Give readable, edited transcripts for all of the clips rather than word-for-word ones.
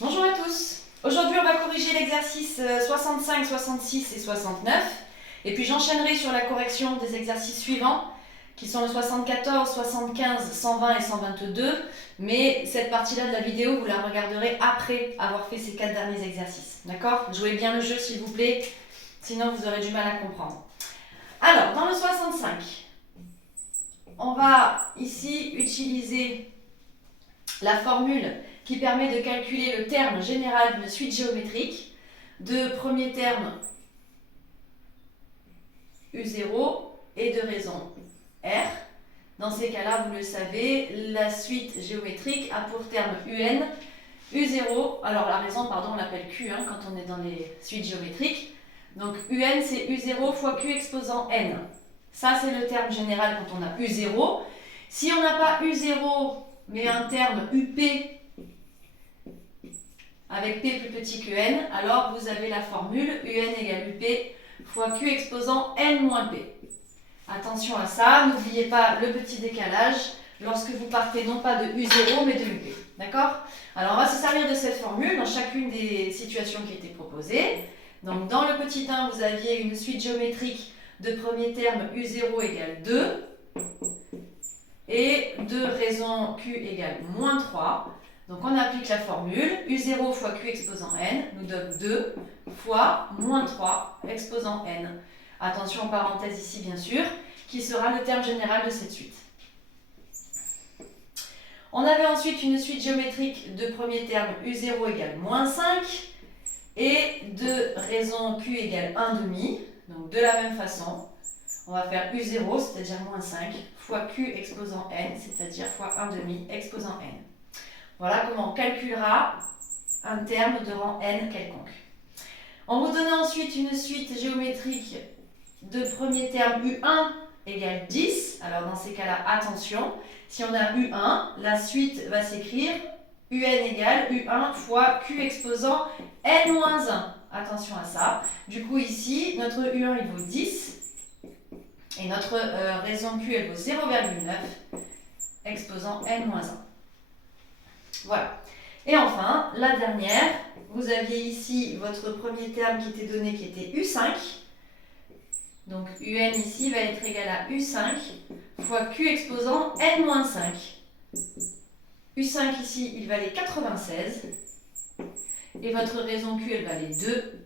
Bonjour à tous. Aujourd'hui, on va corriger l'exercice 65, 66 et 69. Et puis j'enchaînerai sur la correction des exercices suivants, qui sont le 74, 75, 120 et 122. Mais cette partie-là de la vidéo, vous la regarderez après avoir fait ces 4 derniers exercices. D'accord? Jouez bien le jeu, s'il vous plaît, sinon vous aurez du mal à comprendre. Alors, dans le 65, on va ici utiliser la formule qui permet de calculer le terme général d'une suite géométrique. De premier terme U0 et de raison R. Dans ces cas-là, vous le savez, la suite géométrique a pour terme UN, U0, alors la raison, pardon, on l'appelle Q quand on est dans les suites géométriques. Donc UN, c'est U0 fois Q exposant N. Ça, c'est le terme général quand on a U0. Si on n'a pas U0, mais un terme UP avec P plus petit que N, alors vous avez la formule UN égale UP fois Q exposant N moins P. Attention à ça, n'oubliez pas le petit décalage lorsque vous partez non pas de U0 mais de UP. D'accord? Alors on va se servir de cette formule dans chacune des situations qui étaient proposées. Donc dans le petit 1, vous aviez une suite géométrique de premier terme U0 égale 2 et de raison Q égale moins 3. Donc on applique la formule, U0 fois Q exposant N nous donne 2 fois moins 3 exposant N. Attention aux parenthèses ici bien sûr, qui sera le terme général de cette suite. On avait ensuite une suite géométrique de premier terme U0 égale moins 5 et de raison Q égale 1 demi. Donc de la même façon, on va faire U0, c'est-à-dire moins 5, fois Q exposant N, c'est-à-dire fois 1 demi exposant N. Voilà comment on calculera un terme de rang n quelconque. On vous donne ensuite une suite géométrique de premier terme U1 égale 10. Alors dans ces cas-là, attention, si on a U1, la suite va s'écrire UN égale U1 fois Q exposant N moins 1. Attention à ça. Du coup ici, notre U1 il vaut 10 et notre raison Q elle vaut 0,9 exposant N moins 1. Voilà. Et enfin, la dernière, vous aviez ici votre premier terme qui était donné, qui était U5. Donc UN ici va être égal à U5 fois Q exposant N-5. U5 ici, il valait 96. Et votre raison Q, elle valait 2.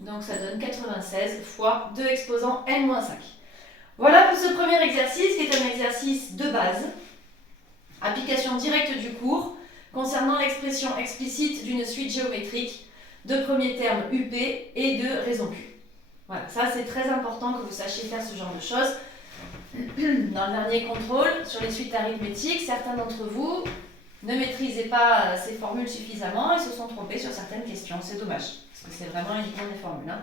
Donc ça donne 96 fois 2 exposant N-5. Voilà pour ce premier exercice qui est un exercice de base. Application directe du cours concernant l'expression explicite d'une suite géométrique de premier terme UP et de raison Q. Voilà, ça c'est très important que vous sachiez faire ce genre de choses. Dans le dernier contrôle sur les suites arithmétiques, certains d'entre vous ne maîtrisaient pas ces formules suffisamment et se sont trompés sur certaines questions. C'est dommage, parce que c'est vraiment uniquement des formules.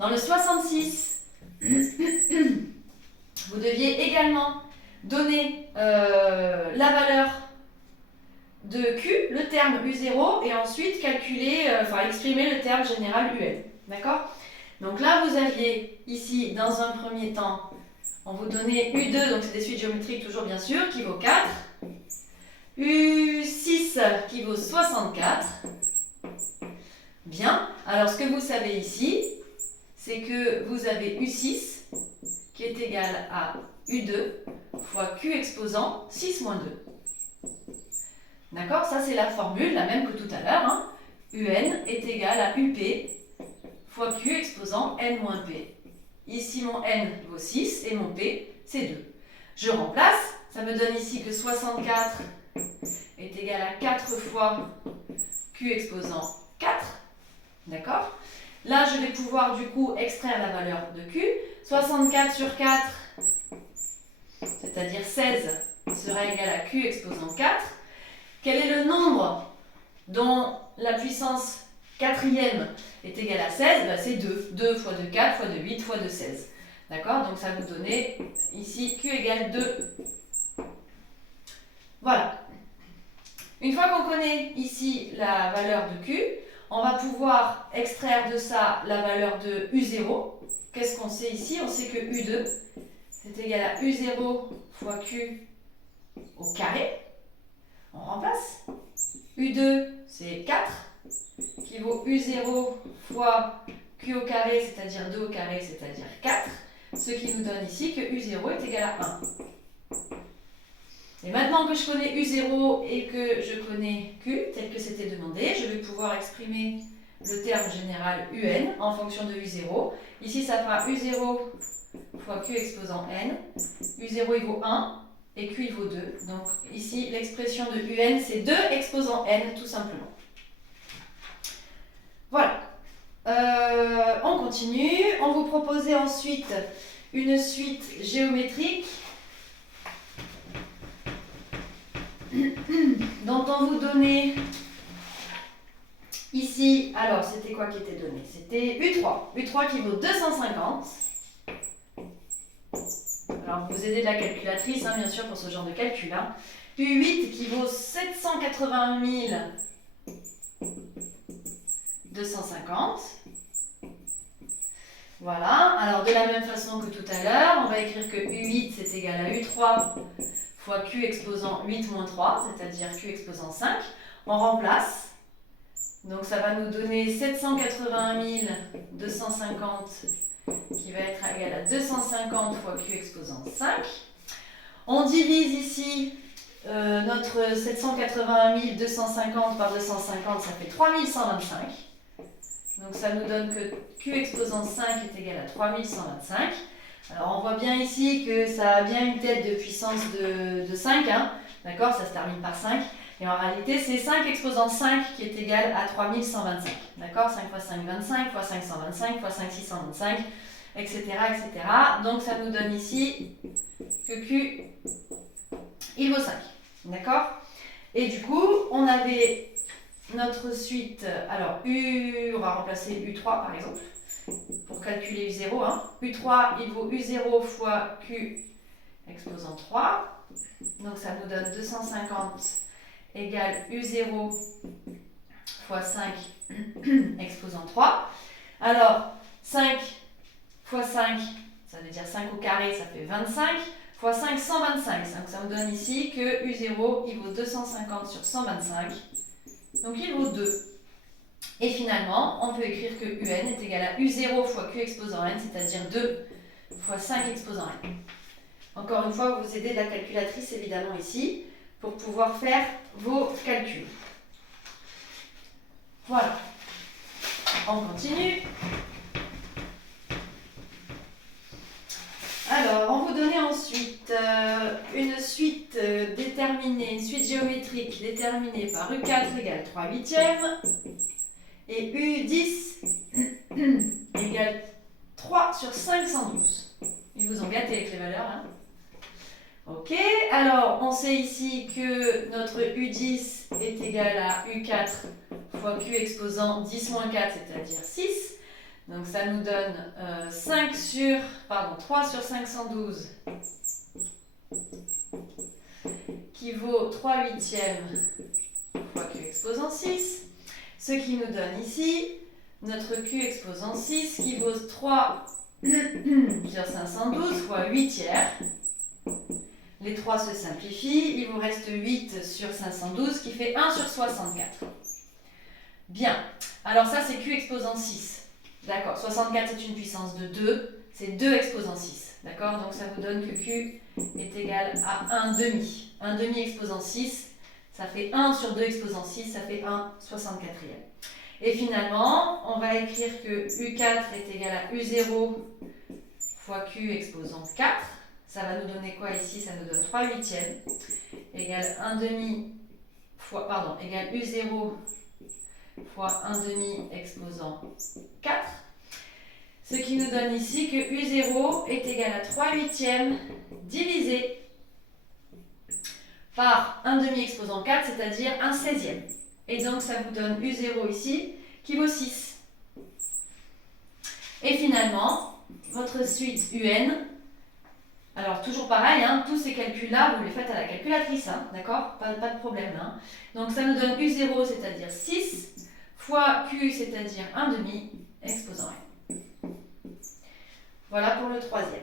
Dans le 66, vous deviez également donner la valeur de Q, le terme U0, et ensuite calculer, exprimer le terme général UN. D'accord? Donc là, vous aviez ici, dans un premier temps, on vous donnait U2, donc c'est des suites géométriques toujours bien sûr, qui vaut 4. U6 qui vaut 64. Bien. Alors ce que vous savez ici, c'est que vous avez U6 qui est égal à U2 fois Q exposant 6 moins 2. D'accord? Ça, c'est la formule, la même que tout à l'heure. UN est égal à UP fois Q exposant N moins P. Ici, mon N vaut 6 et mon P, c'est 2. Je remplace. Ça me donne ici que 64 est égal à 4 fois Q exposant 4. D'accord? Là, je vais pouvoir du coup extraire la valeur de Q. 64 sur 4, c'est-à-dire 16, sera égal à Q exposant 4. Quel est le nombre dont la puissance quatrième est égale à 16? C'est 2. 2 fois 2, 4 fois 2, 8 fois 2, 16. D'accord? Donc ça va vous donner ici Q égale 2. Voilà. Une fois qu'on connaît ici la valeur de Q, on va pouvoir extraire de ça la valeur de U0. Qu'est-ce qu'on sait ici? On sait que U2, c'est égal à U0 fois Q au carré. On remplace. U2, c'est 4, qui vaut U0 fois Q au carré, c'est-à-dire 2 au carré, c'est-à-dire 4, ce qui nous donne ici que U0 est égal à 1. Et maintenant que je connais U0 et que je connais Q, tel que c'était demandé, je vais pouvoir exprimer le terme général UN en fonction de U0. Ici, ça fera U0 fois Q exposant N. U0, il vaut 1 et Q, il vaut 2. Donc ici, l'expression de UN, c'est 2 exposant N, tout simplement. Voilà. On continue. On vous proposait ensuite une suite géométrique dont on vous donnait ici, alors c'était quoi qui était donné? C'était U3. U3 qui vaut 250. Alors vous aidez de la calculatrice, hein, bien sûr, pour ce genre de calcul. Hein. U8 qui vaut 781 250. Voilà, alors de la même façon que tout à l'heure, on va écrire que U8 c'est égal à U3 fois Q exposant 8 moins 3, c'est-à-dire Q exposant 5. On remplace. Donc ça va nous donner 781 250 qui va être égal à 250 fois Q exposant 5. On divise ici notre 781 250 par 250, ça fait 3125. Donc ça nous donne que Q exposant 5 est égal à 3125. Alors on voit bien ici que ça a bien une tête de puissance de 5, hein, d'accord, ça se termine par 5. Et en réalité, c'est 5 exposant 5 qui est égal à 3125. D'accord, 5 fois 5, 25, fois 5, 125, fois 5, 625, etc., etc. Donc ça nous donne ici que Q, il vaut 5. D'accord. Et du coup, on avait notre suite, alors U, on va remplacer U3 par exemple, pour calculer U0. Hein. U3, il vaut U0 fois Q exposant 3. Donc ça nous donne 250 égale U0 fois 5 exposant 3. Alors, 5 fois 5, ça veut dire 5 au carré, ça fait 25, fois 5, 125. Donc ça me donne ici que U0, il vaut 250 sur 125. Donc il vaut 2. Et finalement, on peut écrire que UN est égal à U0 fois Q exposant N, c'est-à-dire 2 fois 5 exposant N. Encore une fois, vous aidez de la calculatrice évidemment ici, pour pouvoir faire vos calculs. Voilà. On continue. Alors, on vous donnait ensuite une suite déterminée, une suite géométrique déterminée par U4 égale 3 huitièmes et U10 égale 3 sur 512. Ils vous ont gâté avec les valeurs, hein? Ok, alors on sait ici que notre U10 est égal à U4 fois Q exposant 10 moins 4, c'est-à-dire 6. Donc ça nous donne 3 sur 512 qui vaut 3 huitièmes fois Q exposant 6. Ce qui nous donne ici notre Q exposant 6 qui vaut 3 sur 512 fois 8 tiers. Les 3 se simplifient, il vous reste 8 sur 512 qui fait 1 sur 64. Bien, alors ça c'est Q exposant 6. D'accord, 64 c'est une puissance de 2, c'est 2 exposant 6. D'accord, donc ça vous donne que Q est égal à 1 demi. 1 demi exposant 6, ça fait 1 sur 2 exposant 6, ça fait 1 64e. Et finalement, on va écrire que U4 est égal à U0 fois Q exposant 4. Ça va nous donner quoi ici? Ça nous donne 3 huitièmes égale 1 demi fois, égale U0 fois 1 demi exposant 4. Ce qui nous donne ici que U0 est égal à 3 huitièmes divisé par 1 demi exposant 4, c'est-à-dire 1 16e. Et donc ça vous donne U0 ici qui vaut 6. Et finalement, votre suite UN, alors toujours pareil, hein, tous ces calculs-là, vous les faites à la calculatrice, hein, d'accord, pas de problème. Hein. Donc ça nous donne U0, c'est-à-dire 6, fois Q, c'est-à-dire 1 demi, exposant N. Voilà pour le troisième.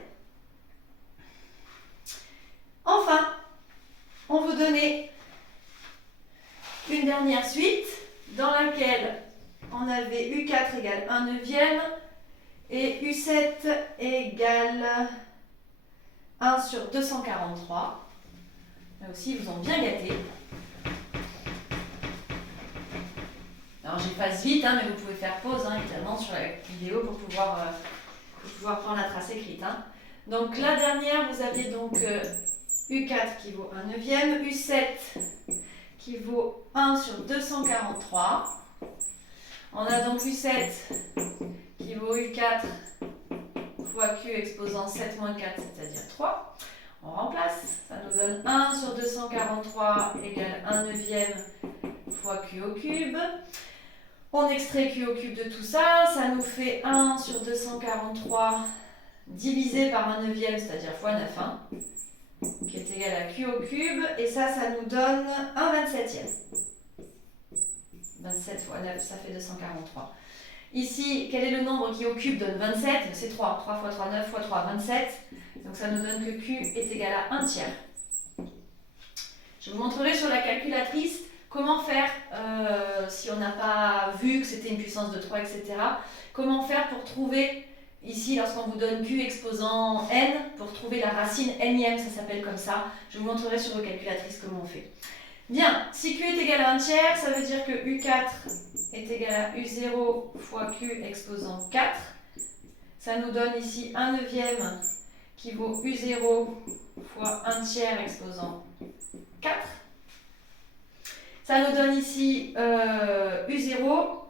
Enfin, on vous donnait une dernière suite dans laquelle on avait U4 égale 1 neuvième et U7 égale 1 sur 243. Là aussi, ils vous ont bien gâté. Alors j'efface vite, hein, mais vous pouvez faire pause évidemment sur la vidéo pour pouvoir prendre la trace écrite. Donc la dernière, vous aviez donc U4 qui vaut 1 neuvième, U7 qui vaut 1 sur 243. On a donc U7 qui vaut U4 fois Q exposant 7 moins 4, c'est-à-dire 3. On remplace, ça nous donne 1 sur 243 égale 1 neuvième fois Q au cube. On extrait Q au cube de tout ça, ça nous fait 1 sur 243 divisé par 1 neuvième, c'est-à-dire fois 9, qui est égal à Q au cube, et ça nous donne 1 27e. 27 fois 9, ça fait 243. Ici, quel est le nombre qui au cube donne 27? C'est 3. 3 fois 3, 9 fois 3, 27. Donc ça nous donne que Q est égal à 1 tiers. Je vous montrerai sur la calculatrice comment faire, si on n'a pas vu que c'était une puissance de 3, etc. Comment faire pour trouver, ici, lorsqu'on vous donne Q exposant n, pour trouver la racine nème, ça s'appelle comme ça. Je vous montrerai sur vos calculatrices comment on fait. Bien, si Q est égal à 1 tiers, ça veut dire que U4 est égal à U0 fois Q exposant 4. Ça nous donne ici 1 neuvième qui vaut U0 fois 1 tiers exposant 4. Ça nous donne ici U0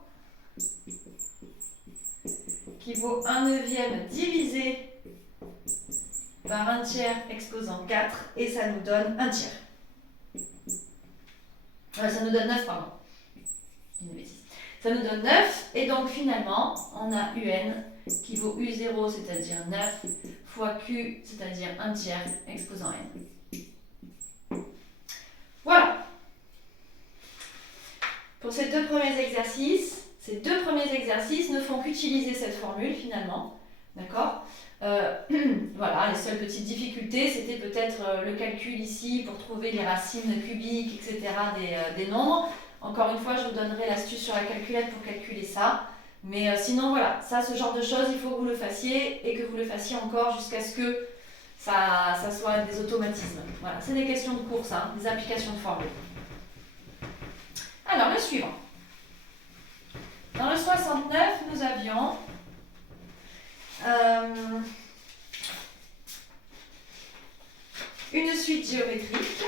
qui vaut 1 neuvième divisé par 1 tiers exposant 4 et ça nous donne 1 tiers. Ça nous donne 9, pardon. Une bêtise. Ça nous donne 9 et donc finalement on a UN qui vaut U0 c'est-à-dire 9 fois Q c'est-à-dire 1 tiers exposant N. Voilà. Pour ces deux premiers exercices ne font qu'utiliser cette formule finalement. D'accord ? Voilà, les seules petites difficultés, c'était peut-être le calcul ici pour trouver les racines cubiques, etc. des nombres. Encore une fois, je vous donnerai l'astuce sur la calculette pour calculer ça. Mais sinon, voilà, ça, ce genre de choses, il faut que vous le fassiez et que vous le fassiez encore jusqu'à ce que ça soit des automatismes. Voilà, c'est des questions de course, des applications de formules. Alors, le suivant. Dans le 69, nous avions une suite géométrique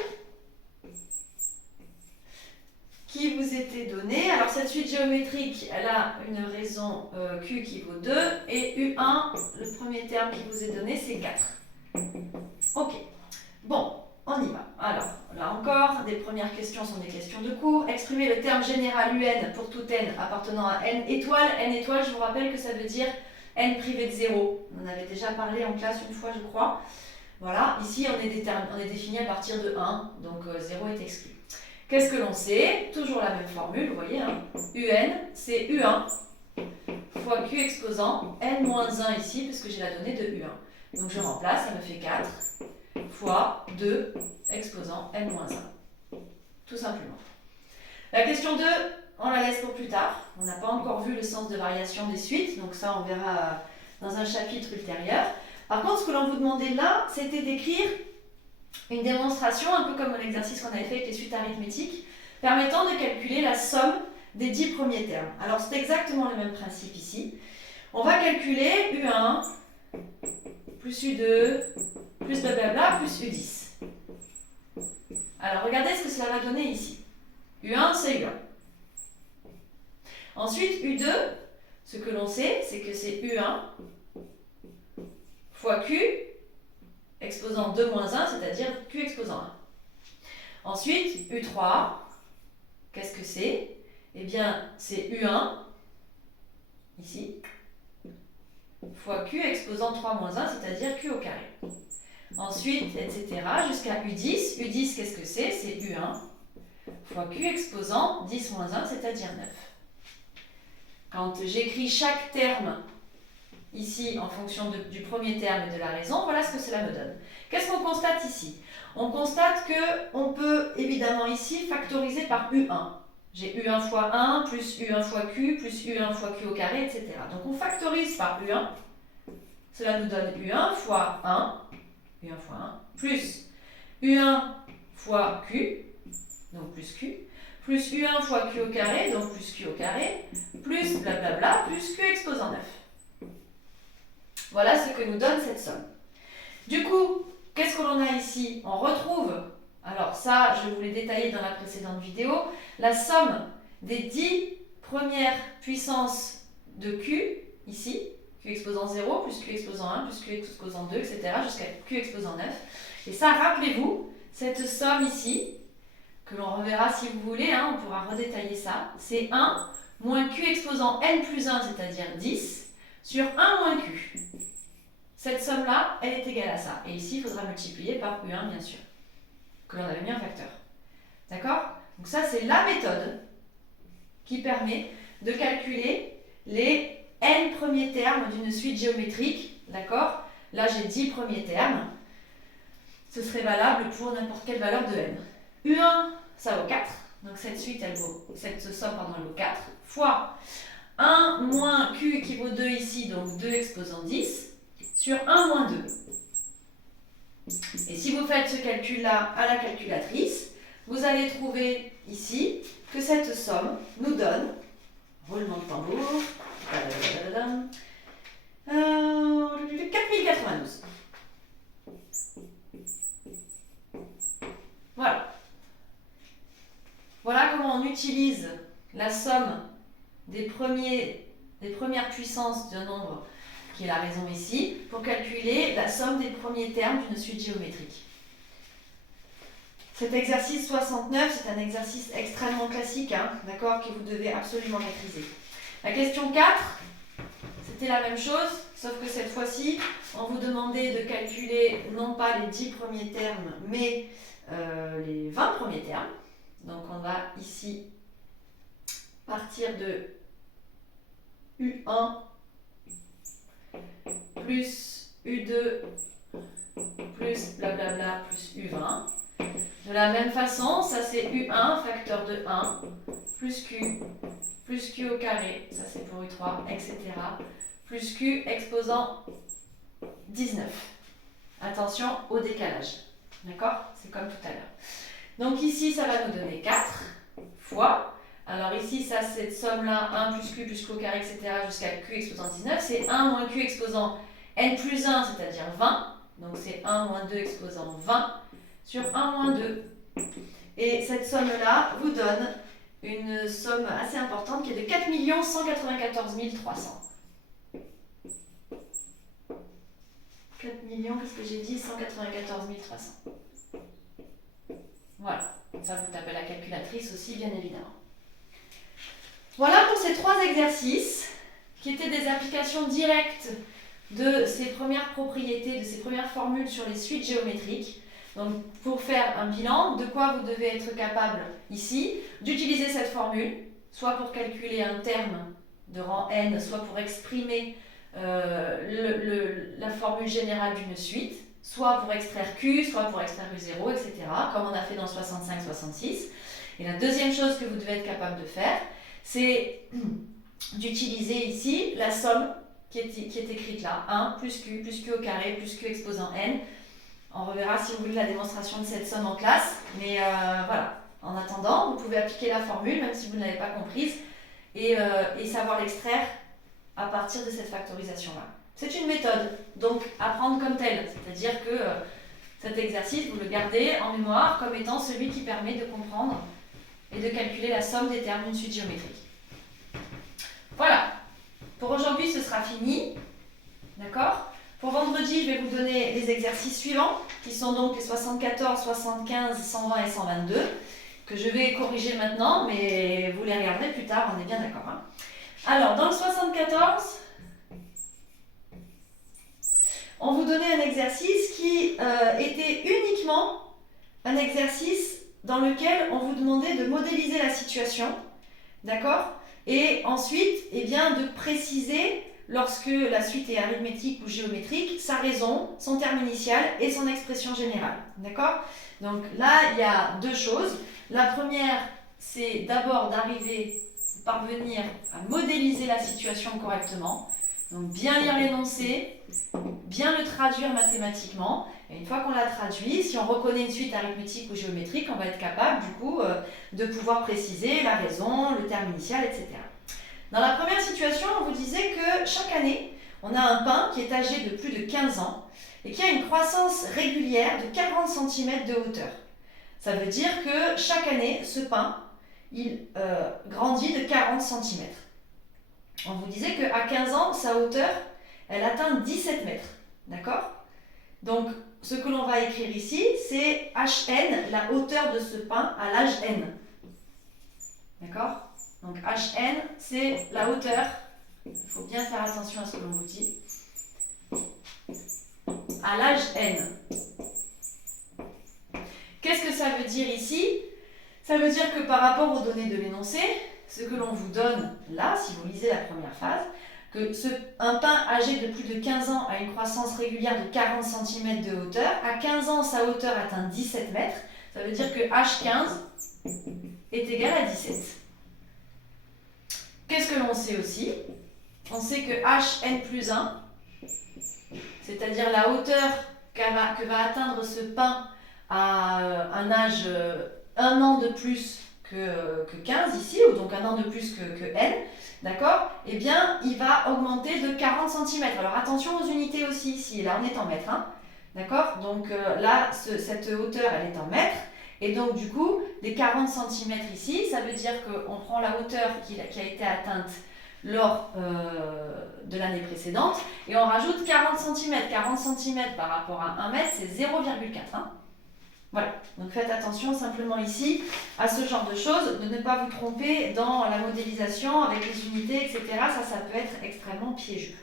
qui vous était donnée. Alors cette suite géométrique, elle a une raison Q qui vaut 2 et U1, le premier terme qui vous est donné, c'est 4. Ok, bon, on y va. Alors, là encore, des premières questions sont des questions de cours. Exprimer le terme général UN pour tout n appartenant à n étoile. N étoile, je vous rappelle que ça veut dire n privé de 0. On en avait déjà parlé en classe une fois, je crois. Voilà, ici on est défini à partir de 1, donc 0 est exclu. Qu'est-ce que l'on sait? Toujours la même formule, vous voyez, UN, c'est U1 fois Q exposant n-1 ici, parce que j'ai la donnée de U1. Donc je remplace, ça me fait 4 fois 2 exposant n-1. Tout simplement. La question 2, on la laisse pour plus tard. On n'a pas encore vu le sens de variation des suites, donc ça on verra dans un chapitre ultérieur. Par contre, ce que l'on vous demandait là, c'était d'écrire une démonstration, un peu comme l'exercice qu'on avait fait avec les suites arithmétiques, permettant de calculer la somme des 10 premiers termes. Alors c'est exactement le même principe ici. On va calculer U1 plus U2 plus blablabla plus U10. Alors regardez ce que cela va donner ici. U1 c'est U1. Ensuite U2, ce que l'on sait, c'est que c'est U1 fois Q exposant 2 moins 1, c'est-à-dire Q exposant 1. Ensuite, U3, qu'est-ce que c'est? Eh bien, c'est U1, ici, fois Q exposant 3 moins 1, c'est-à-dire Q au carré. Ensuite, etc., jusqu'à U10. U10, qu'est-ce que c'est? C'est U1 fois Q exposant 10 moins 1, c'est-à-dire 9. Quand j'écris chaque terme ici, en fonction du premier terme et de la raison, voilà ce que cela me donne. Qu'est-ce qu'on constate ici? On constate qu'on peut évidemment ici factoriser par U1. J'ai U1 fois 1 plus U1 fois Q plus U1 fois Q au carré, etc. Donc on factorise par U1. Cela nous donne U1 fois 1, U1 fois 1, plus U1 fois Q, donc plus Q, plus U1 fois Q au carré, donc plus Q au carré, plus blablabla, plus Q exposant 9. Voilà ce que nous donne cette somme. Du coup, qu'est-ce que l'on a ici? On retrouve, alors ça, je vous l'ai détaillé dans la précédente vidéo, la somme des 10 premières puissances de Q, ici, Q exposant 0, plus Q exposant 1, plus Q exposant 2, etc., jusqu'à Q exposant 9. Et ça, rappelez-vous, cette somme ici, que l'on reverra si vous voulez, on pourra redétailler ça, c'est 1 moins Q exposant n plus 1, c'est-à-dire 10, sur 1 moins Q. Cette somme-là, elle est égale à ça. Et ici, il faudra multiplier par U1, bien sûr, que l'on avait mis en facteur. D'accord? Donc ça, c'est la méthode qui permet de calculer les n premiers termes d'une suite géométrique. D'accord? Là, j'ai 10 premiers termes. Ce serait valable pour n'importe quelle valeur de n. U1, ça vaut 4. Donc cette suite, cette somme, elle vaut 4. Fois 1 moins Q qui vaut 2 ici, donc 2 exposant 10. Sur 1 moins 2. Et si vous faites ce calcul-là à la calculatrice, vous allez trouver ici que cette somme nous donne, roulement de tambour, 4092. Voilà. Voilà comment on utilise la somme des premières puissances d'un nombre qui est la raison ici, pour calculer la somme des premiers termes d'une suite géométrique. Cet exercice 69, c'est un exercice extrêmement classique, d'accord, que vous devez absolument maîtriser. La question 4, c'était la même chose, sauf que cette fois-ci, on vous demandait de calculer non pas les 10 premiers termes, mais les 20 premiers termes. Donc on va ici partir de U1 plus U2 plus blablabla plus U20. De la même façon, ça c'est U1 facteur de 1 plus Q au carré, ça c'est pour U3, etc. plus Q exposant 19. Attention au décalage. D'accord? C'est comme tout à l'heure. Donc ici, ça va nous donner 4 fois. Alors ici, ça, cette somme-là, 1 plus Q au carré, etc. jusqu'à Q exposant 19, c'est 1 moins Q exposant n plus 1, c'est-à-dire 20. Donc c'est 1 moins 2 exposant 20 sur 1 moins 2. Et cette somme-là vous donne une somme assez importante qui est de 4 194 300. 4 millions, qu'est-ce que j'ai dit? 194 300. Voilà, ça vous tapez la calculatrice aussi, bien évidemment. Voilà pour ces 3 exercices qui étaient des applications directes de ces premières propriétés, de ces premières formules sur les suites géométriques. Donc pour faire un bilan, de quoi vous devez être capable ici, d'utiliser cette formule, soit pour calculer un terme de rang n, soit pour exprimer la formule générale d'une suite, soit pour extraire Q, soit pour extraire U0, etc., comme on a fait dans le 65-66. Et la deuxième chose que vous devez être capable de faire, c'est d'utiliser ici la somme qui est écrite là, 1 plus Q au carré plus Q exposant n. On reverra si vous voulez la démonstration de cette somme en classe, mais voilà. En attendant, vous pouvez appliquer la formule, même si vous ne l'avez pas comprise, et savoir l'extraire à partir de cette factorisation-là. C'est une méthode, donc à prendre comme telle, c'est-à-dire que cet exercice, vous le gardez en mémoire comme étant celui qui permet de comprendre et de calculer la somme des termes d'une suite géométrique. Voilà, pour aujourd'hui ce sera fini, d'accord ? Pour vendredi, je vais vous donner les exercices suivants, qui sont donc les 74, 75, 120 et 122, que je vais corriger maintenant, mais vous les regarderez plus tard, on est bien d'accord. Alors, dans le 74, on vous donnait un exercice qui était uniquement un exercice dans lequel on vous demandait de modéliser la situation, d'accord ? Et ensuite, eh bien, de préciser, lorsque la suite est arithmétique ou géométrique, sa raison, son terme initial et son expression générale. D'accord ? Donc là, il y a 2 choses. La première, c'est d'abord parvenir à modéliser la situation correctement. Donc bien lire l'énoncé, bien le traduire mathématiquement. Et une fois qu'on l'a traduit, si on reconnaît une suite arithmétique ou géométrique, on va être capable du coup de pouvoir préciser la raison, le terme initial, etc. Dans la première situation, on vous disait que chaque année, on a un pain qui est âgé de plus de 15 ans et qui a une croissance régulière de 40 cm de hauteur. Ça veut dire que chaque année, ce pain, il grandit de 40 cm. On vous disait qu'à 15 ans, sa hauteur, elle atteint 17 mètres. D'accord? Donc, ce que l'on va écrire ici, c'est Hn, la hauteur de ce pain à l'âge n. D'accord? Donc, Hn, c'est la hauteur. Il faut bien faire attention à ce que l'on vous dit. À l'âge n. Qu'est-ce que ça veut dire ici? Ça veut dire que par rapport aux données de l'énoncé, ce que l'on vous donne là, si vous lisez la première phrase, que un pain âgé de plus de 15 ans a une croissance régulière de 40 cm de hauteur. À 15 ans, sa hauteur atteint 17 mètres. Ça veut dire que H15 est égal à 17. Qu'est-ce que l'on sait aussi? On sait que Hn plus 1, c'est-à-dire la hauteur que va atteindre ce pain à un âge, un an de plus que 15 ici, ou donc un an de plus que n, d'accord? Eh bien, il va augmenter de 40 cm. Alors attention aux unités aussi ici, là on est en mètres, hein, d'accord? Donc là, cette hauteur, elle est en mètres, et donc du coup, les 40 cm ici, ça veut dire qu'on prend la hauteur qui a été atteinte lors de l'année précédente, et on rajoute 40 cm. 40 cm par rapport à 1 mètre, c'est 0,4. Hein. Voilà, donc faites attention simplement ici à ce genre de choses, de ne pas vous tromper dans la modélisation avec les unités, etc. Ça peut être extrêmement piégeux.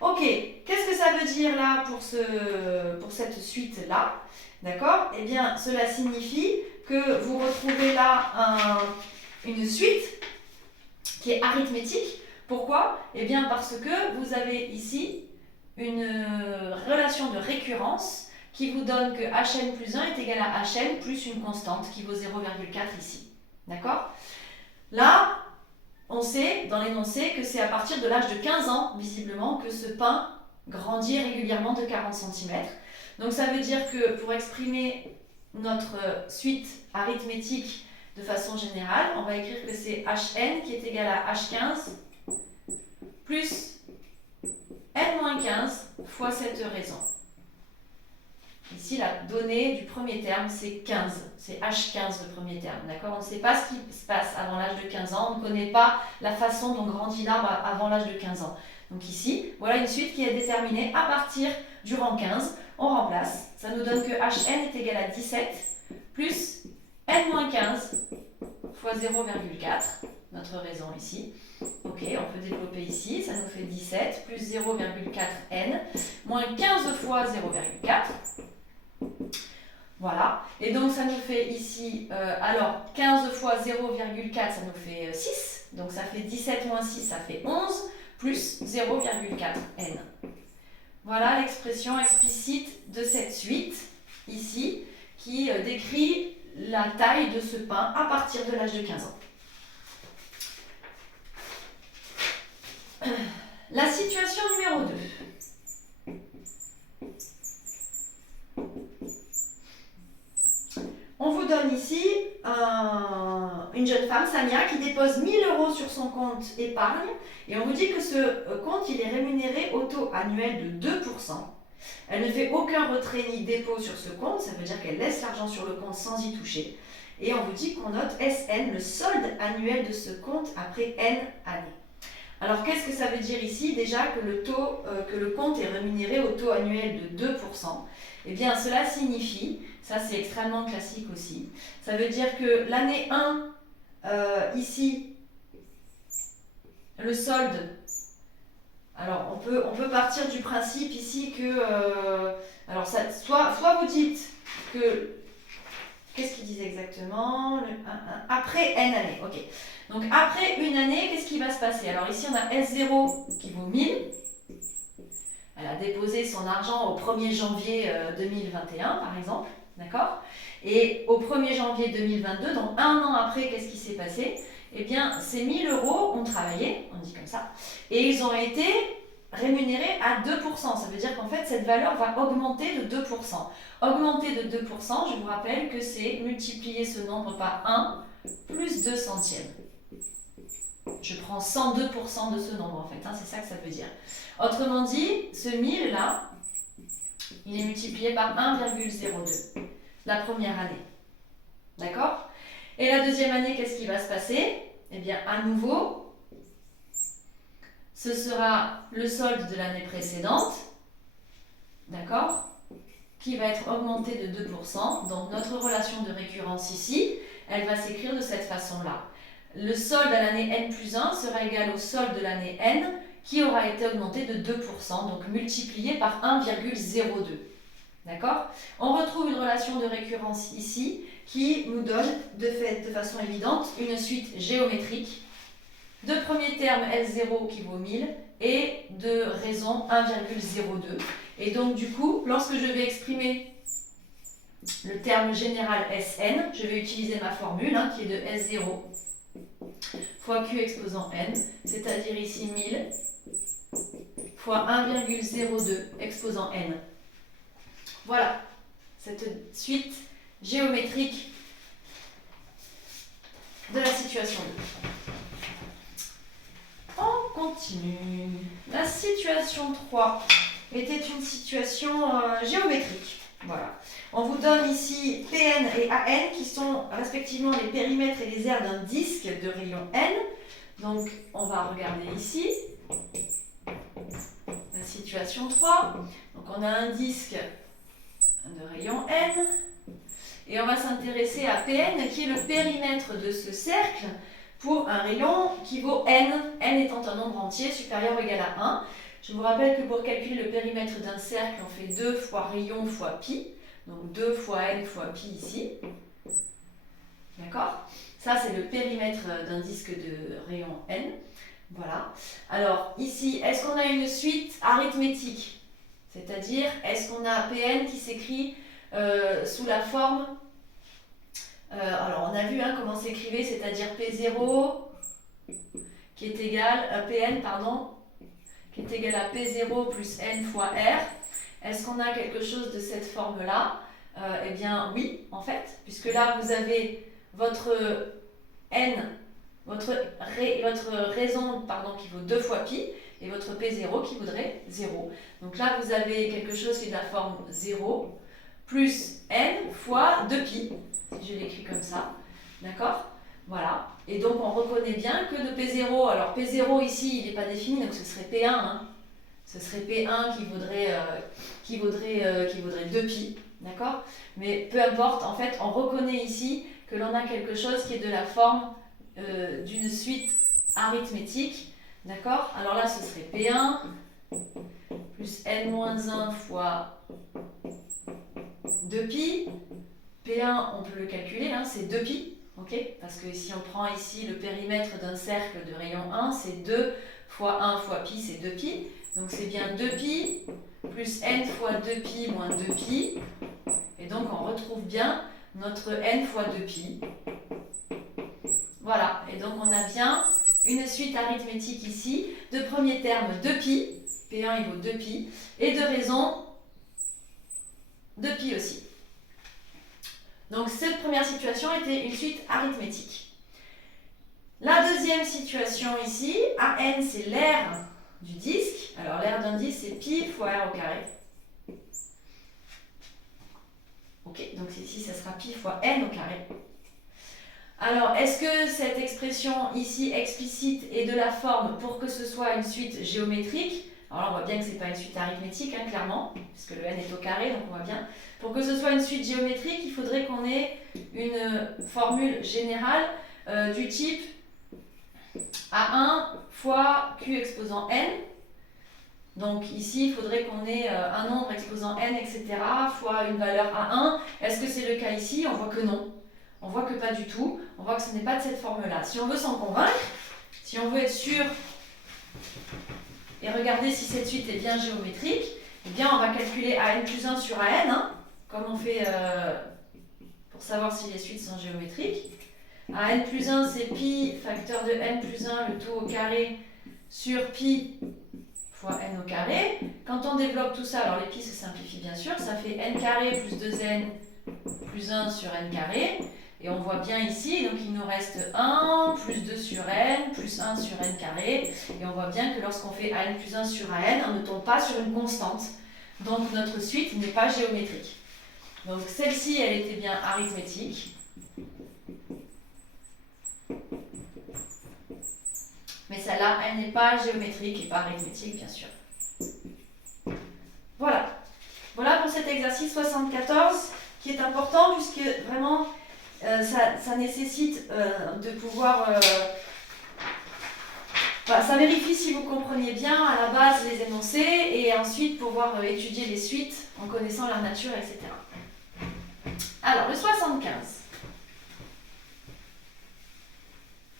Ok, qu'est-ce que ça veut dire là pour cette suite-là? D'accord? Eh bien, cela signifie que vous retrouvez là une suite qui est arithmétique. Pourquoi? Eh bien, parce que vous avez ici une relation de récurrence qui vous donne que Hn plus 1 est égal à Hn plus une constante qui vaut 0,4 ici. D'accord? Là, on sait dans l'énoncé que c'est à partir de l'âge de 15 ans, visiblement, que ce pain grandit régulièrement de 40 cm. Donc ça veut dire que pour exprimer notre suite arithmétique de façon générale, on va écrire que c'est Hn qui est égal à H15 plus n-15 fois cette raison. Ici, la donnée du premier terme, c'est 15. C'est H15 le premier terme. D'accord? On ne sait pas ce qui se passe avant l'âge de 15 ans. On ne connaît pas la façon dont grandit l'arbre avant l'âge de 15 ans. Donc ici, voilà une suite qui est déterminée à partir du rang 15. On remplace. Ça nous donne que Hn est égal à 17 plus n-15 fois 0,4. Notre raison ici. Ok, on peut développer ici. Ça nous fait 17 plus 0,4n moins 15 fois 0,4. Voilà, et donc ça nous fait ici, alors 15 fois 0,4 ça nous fait 6, donc ça fait 17 moins 6 ça fait 11, plus 0,4n. Voilà l'expression explicite de cette suite, ici, qui décrit la taille de ce pain à partir de l'âge de 15 ans. La situation numéro 2. On vous donne ici une jeune femme, Samia, qui dépose 1 000 € sur son compte épargne et on vous dit que ce compte il est rémunéré au taux annuel de 2%. Elle ne fait aucun retrait ni dépôt sur ce compte, ça veut dire qu'elle laisse l'argent sur le compte sans y toucher. Et on vous dit qu'on note SN, le solde annuel de ce compte après N années. Alors qu'est-ce que ça veut dire ici? Déjà que le compte est rémunéré au taux annuel de 2%. Eh bien cela signifie, ça c'est extrêmement classique aussi, ça veut dire que l'année 1, ici, le solde, alors on peut partir du principe ici que, alors ça, soit vous dites que, qu'est-ce qu'il disait exactement? Après N années, ok. Donc après une année, qu'est-ce qui va se passer? Alors ici on a S0 qui vaut 1000. Elle a déposé son argent au 1er janvier 2021 par exemple. D'accord? Et au 1er janvier 2022, donc un an après, qu'est-ce qui s'est passé? Eh bien, ces 1000 euros ont travaillé, on dit comme ça, et ils ont été rémunérés à 2%. Ça veut dire qu'en fait, cette valeur va augmenter de 2%. Augmenter de 2%, je vous rappelle que c'est multiplier ce nombre par 1 plus 2 centièmes. Je prends 102% de ce nombre, en fait, hein, c'est ça que ça veut dire. Autrement dit, ce 1000 là, il est multiplié par 1,02 la première année. D'accord? Et la deuxième année, qu'est-ce qui va se passer? Eh bien, à nouveau, ce sera le solde de l'année précédente, d'accord? Qui va être augmenté de 2%. Donc, notre relation de récurrence ici, elle va s'écrire de cette façon-là. Le solde à l'année N plus 1 sera égal au solde de l'année N qui aura été augmenté de 2%, donc multiplié par 1,02. D'accord? On retrouve une relation de récurrence ici qui nous donne de façon évidente une suite géométrique de premier terme S0 qui vaut 1000 et de raison 1,02. Et donc du coup, lorsque je vais exprimer le terme général Sn, je vais utiliser ma formule qui est de S0 fois Q exposant N, c'est-à-dire ici 1000 fois 1,02 exposant N. Voilà, cette suite géométrique de la situation 2. On continue. La situation 3 était une situation géométrique. Voilà. On vous donne ici Pn et An qui sont respectivement les périmètres et les aires d'un disque de rayon N. Donc on va regarder ici la situation 3. Donc on a un disque de rayon N et on va s'intéresser à Pn qui est le périmètre de ce cercle pour un rayon qui vaut N, N étant un nombre entier supérieur ou égal à 1. Je vous rappelle que pour calculer le périmètre d'un cercle, on fait 2 fois rayon fois pi, donc 2 fois N fois pi ici. D'accord? Ça, c'est le périmètre d'un disque de rayon N. Voilà. Alors, ici, est-ce qu'on a une suite arithmétique? C'est-à-dire, est-ce qu'on a Pn qui s'écrit sous la forme... alors, on a vu comment s'écrivait, c'est-à-dire P0 qui est égal à Pn, pardon, qui est égal à P0 plus N fois R. Est-ce qu'on a quelque chose de cette forme-là? Eh bien, oui, en fait, puisque là, vous avez votre N, votre raison qui vaut 2 fois pi, et votre P0 qui vaudrait 0. Donc là, vous avez quelque chose qui est de la forme 0 plus N fois 2pi, si je l'écris comme ça. D'accord? Voilà. Et donc, on reconnaît bien que de P0, alors P0 ici, il n'est pas défini, donc ce serait P1. Ce serait P1 qui vaudrait 2pi. D'accord? Mais peu importe, en fait, on reconnaît ici que l'on a quelque chose qui est de la forme d'une suite arithmétique. D'accord? Alors là, ce serait P1 plus N-1 fois 2pi. P1, on peut le calculer, c'est 2pi. Okay? Parce que si on prend ici le périmètre d'un cercle de rayon 1, c'est 2 fois 1 fois pi, c'est 2pi. Donc c'est bien 2pi plus n fois 2pi moins 2pi. Et donc on retrouve bien notre n fois 2pi. Voilà, et donc on a bien une suite arithmétique ici, de premier terme 2pi, P1 il vaut 2pi, et de raison 2pi aussi. Donc cette première situation était une suite arithmétique. La deuxième situation ici, AN c'est l'aire du disque. Alors l'aire d'un disque c'est pi fois r au carré. Ok, donc ici ça sera pi fois n au carré. Alors est-ce que cette expression ici explicite est de la forme pour que ce soit une suite géométrique? Alors là on voit bien que ce n'est pas une suite arithmétique, clairement, puisque le n est au carré, donc on voit bien. Pour que ce soit une suite géométrique, il faudrait qu'on ait une formule générale du type A1 fois Q exposant n. Donc ici, il faudrait qu'on ait un nombre exposant n, etc. fois une valeur A1. Est-ce que c'est le cas ici? On voit que non. On voit que pas du tout. On voit que ce n'est pas de cette forme-là. Si on veut s'en convaincre, si on veut être sûr et regarder si cette suite est bien géométrique, eh bien on va calculer AN plus 1 sur AN, comme on fait pour savoir si les suites sont géométriques. À n plus 1, c'est pi facteur de n plus 1, le tout au carré, sur pi fois n au carré. Quand on développe tout ça, alors les pi se simplifient bien sûr, ça fait n carré plus 2n plus 1 sur n carré. Et on voit bien ici, donc il nous reste 1 plus 2 sur n plus 1 sur n carré. Et on voit bien que lorsqu'on fait an plus 1 sur an, on ne tombe pas sur une constante. Donc notre suite n'est pas géométrique. Donc celle-ci, elle était bien arithmétique. Mais celle-là, elle n'est pas géométrique et pas arithmétique, bien sûr. Voilà. Voilà pour cet exercice 74 qui est important puisque vraiment ça nécessite de pouvoir... ça vérifie si vous compreniez bien à la base les énoncés et ensuite pouvoir étudier les suites en connaissant leur nature, etc. Alors, le 75.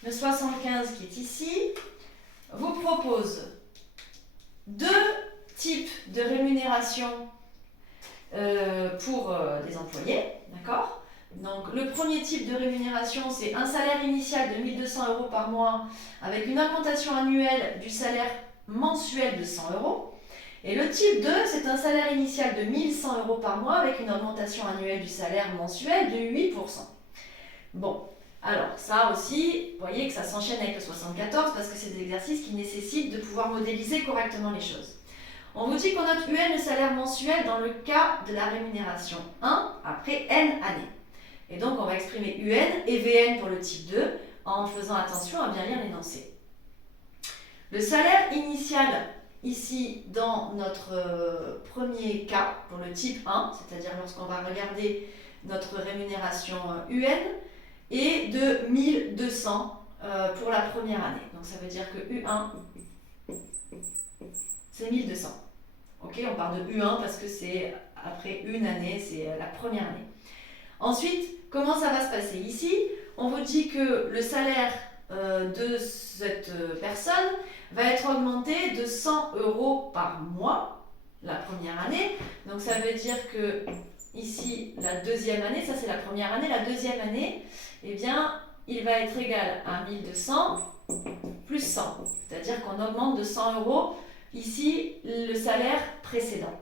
Le 75 qui est ici vous propose deux types de rémunération pour des employés, d'accord ? Donc, le premier type de rémunération, c'est un salaire initial de 1 200 € par mois avec une augmentation annuelle du salaire mensuel de 100 €. Et le type 2, c'est un salaire initial de 1 100 € par mois avec une augmentation annuelle du salaire mensuel de 8%. Bon, alors ça aussi, vous voyez que ça s'enchaîne avec le 74 parce que c'est des exercices qui nécessitent de pouvoir modéliser correctement les choses. On vous dit qu'on note UN le salaire mensuel dans le cas de la rémunération 1 après n années. Et donc, on va exprimer UN et VN pour le type 2 en faisant attention à bien lire l'énoncé. Le salaire initial, ici, dans notre premier cas, pour le type 1, c'est-à-dire lorsqu'on va regarder notre rémunération UN, est de 1 200 pour la première année. Donc, ça veut dire que U1, c'est 1 200. Ok, on parle de U1 parce que c'est après une année, c'est la première année. Ensuite, comment ça va se passer? Ici, on vous dit que le salaire de cette personne va être augmenté de 100 € par mois la première année. Donc ça veut dire que ici, la deuxième année, ça c'est la première année, la deuxième année, eh bien, il va être égal à 1 200 plus 100. C'est-à-dire qu'on augmente de 100 € ici le salaire précédent.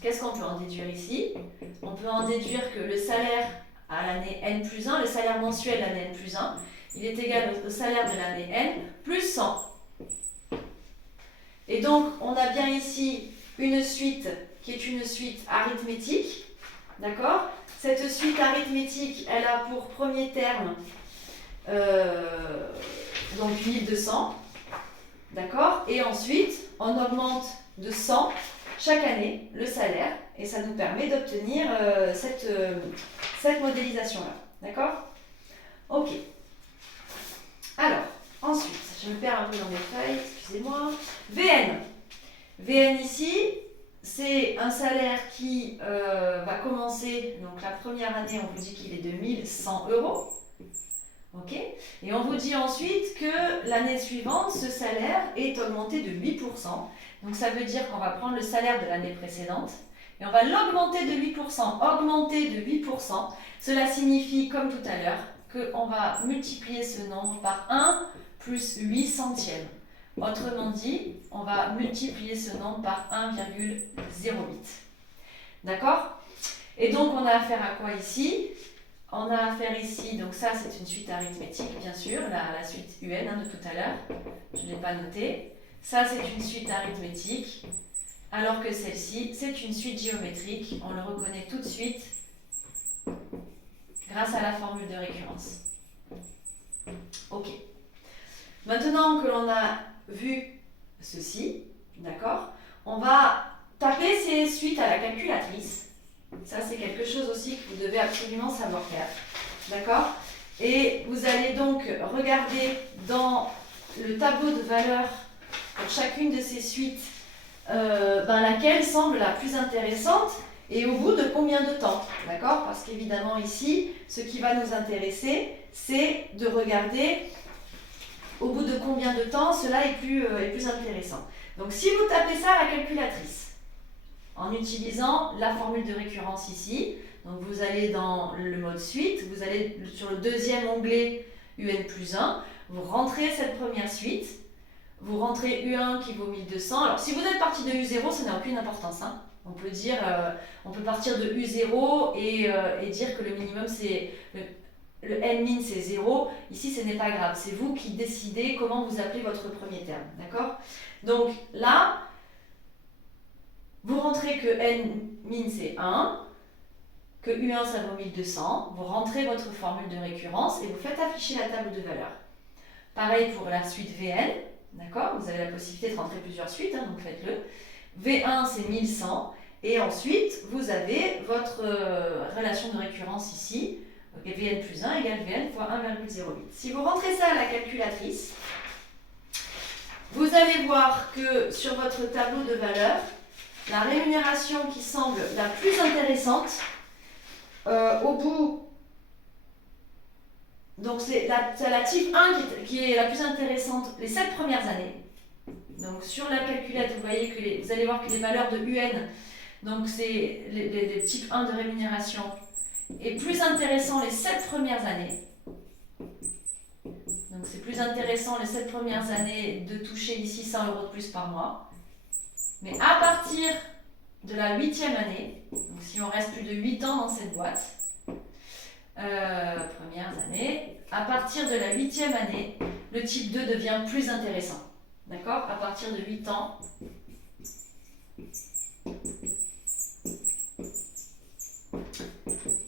Qu'est-ce qu'on peut en déduire ici? On peut en déduire que le salaire à l'année n plus 1, le salaire mensuel de l'année n plus 1, il est égal au salaire de l'année n plus 100. Et donc, on a bien ici une suite qui est une suite arithmétique. D'accord? Cette suite arithmétique, elle a pour premier terme donc 1200. D'accord? Et ensuite, on augmente de 100 chaque année le salaire et ça nous permet d'obtenir cette modélisation-là. D'accord? Ok. Alors, ensuite, je me perds un peu dans mes feuilles, excusez-moi. VN. VN ici, c'est un salaire qui va commencer, donc la première année, on vous dit qu'il est de 1 100 €. Ok? Et on vous dit ensuite que l'année suivante, ce salaire est augmenté de 8%. Donc ça veut dire qu'on va prendre le salaire de l'année précédente et on va l'augmenter de 8%. Augmenter de 8%, cela signifie, comme tout à l'heure, qu'on va multiplier ce nombre par 1 plus 8 centièmes. Autrement dit, on va multiplier ce nombre par 1,08. D'accord? Et donc on a affaire à quoi ici? On a affaire ici, donc ça c'est une suite arithmétique bien sûr, la suite UN de tout à l'heure, je ne l'ai pas noté. Ça c'est une suite arithmétique, alors que celle-ci c'est une suite géométrique, on le reconnaît tout de suite grâce à la formule de récurrence. Ok. Maintenant que l'on a vu ceci, d'accord, on va taper ces suites à la calculatrice. Ça, c'est quelque chose aussi que vous devez absolument savoir faire. D'accord? Et vous allez donc regarder dans le tableau de valeurs pour chacune de ces suites laquelle semble la plus intéressante et au bout de combien de temps. D'accord? Parce qu'évidemment ici, ce qui va nous intéresser, c'est de regarder au bout de combien de temps cela est plus intéressant. Donc si vous tapez ça à la calculatrice, en utilisant la formule de récurrence ici. Donc vous allez dans le mode suite, vous allez sur le deuxième onglet UN plus 1, vous rentrez cette première suite, vous rentrez U1 qui vaut 1200. Alors si vous êtes parti de U0, ça n'a aucune importance. Hein. On peut dire, on peut partir de U0 et dire que le minimum c'est, le N-min c'est 0. Ici ce n'est pas grave, c'est vous qui décidez comment vous appelez votre premier terme. D'accord? Donc là, vous rentrez que N-min c'est 1. Que U1 ça vaut 1200, vous rentrez votre formule de récurrence et vous faites afficher la table de valeurs. Pareil pour la suite VN, d'accord? Vous avez la possibilité de rentrer plusieurs suites, hein, donc faites-le. V1 c'est 1100 et ensuite vous avez votre relation de récurrence ici, donc Vn plus 1 égale Vn fois 1,08. Si vous rentrez ça à la calculatrice, vous allez voir que sur votre tableau de valeurs, la rémunération qui semble la plus intéressante, au bout, donc c'est la type 1 qui est la plus intéressante les 7 premières années. Donc sur la calculette, vous voyez que vous allez voir que les valeurs de UN, donc c'est les types 1 de rémunération, est plus intéressant les 7 premières années. Donc c'est plus intéressant les 7 premières années de toucher ici 100 € de plus par mois. Mais à partir de la 8e année, donc si on reste plus de 8 ans dans cette boîte, premières années, à partir de la 8e année, le type 2 devient plus intéressant. D'accord? À partir de 8 ans,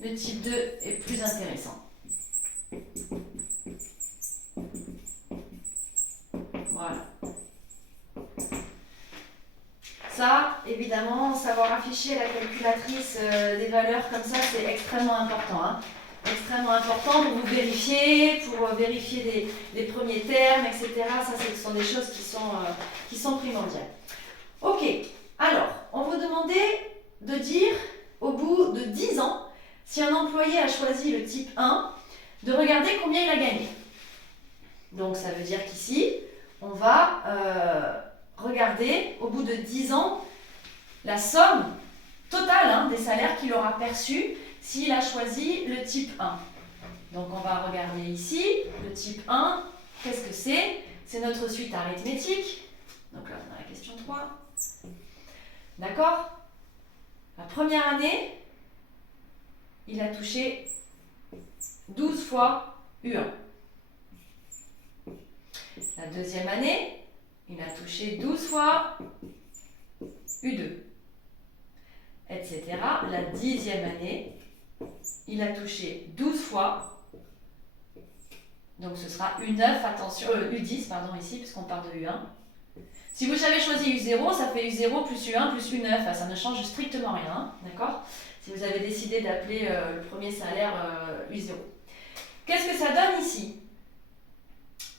le type 2 est plus intéressant. Voilà. Ça, évidemment, savoir afficher la calculatrice des valeurs comme ça, c'est extrêmement important. Hein. Extrêmement important pour vous vérifier, pour vérifier les premiers termes, etc. Ça, ce sont des choses qui sont primordiales. Ok, alors, on vous demandait de dire, au bout de 10 ans, si un employé a choisi le type 1, de regarder combien il a gagné. Donc, ça veut dire qu'ici, on va regarder, au bout de 10 ans, la somme totale des salaires qu'il aura perçus s'il a choisi le type 1. Donc on va regarder ici, le type 1, qu'est-ce que c'est? C'est notre suite arithmétique. Donc là on a la question 3. D'accord? La première année, il a touché 12 fois U1. La deuxième année, il a touché 12 fois U2. Etc. La 10e année, il a touché 12 fois, donc ce sera U9, attention, U10, pardon, ici, puisqu'on part de U1. Si vous avez choisi U0, ça fait U0 plus U1 plus U9, ça ne change strictement rien, d'accord? Si vous avez décidé d'appeler le premier salaire U0. Qu'est-ce que ça donne ici?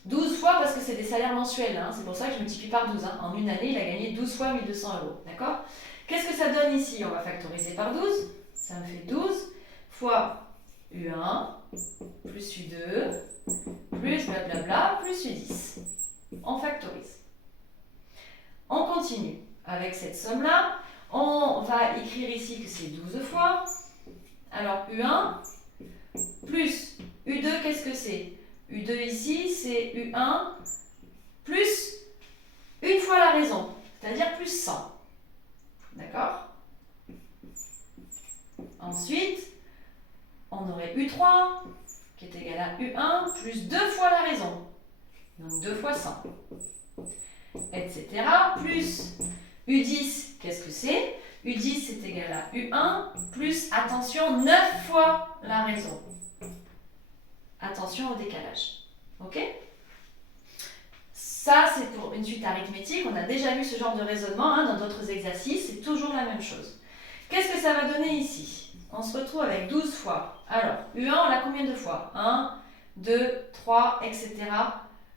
12 fois parce que c'est des salaires mensuels, hein, c'est pour ça que je multiplie par 12. Hein. En une année, il a gagné 12 fois 1200 €, d'accord? Qu'est-ce que ça donne ici? On va factoriser par 12, ça me fait 12 fois U1 plus U2 plus blablabla plus U10. On factorise. On continue avec cette somme-là. On va écrire ici que c'est 12 fois. Alors U1 plus U2, qu'est-ce que c'est? U2 ici, c'est U1 plus une fois la raison, c'est-à-dire plus 100. D'accord? Ensuite, on aurait U3 qui est égal à U1 plus 2 fois la raison. Donc 2 fois 100. Etc. Plus U10, qu'est-ce que c'est? U10 c'est égal à U1 plus, attention, 9 fois la raison. Attention au décalage. Ok? Ça, c'est pour une suite arithmétique. On a déjà vu ce genre de raisonnement dans d'autres exercices. C'est toujours la même chose. Qu'est-ce que ça va donner ici? On se retrouve avec 12 fois. Alors, U1, on l'a combien de fois? 1, 2, 3, etc.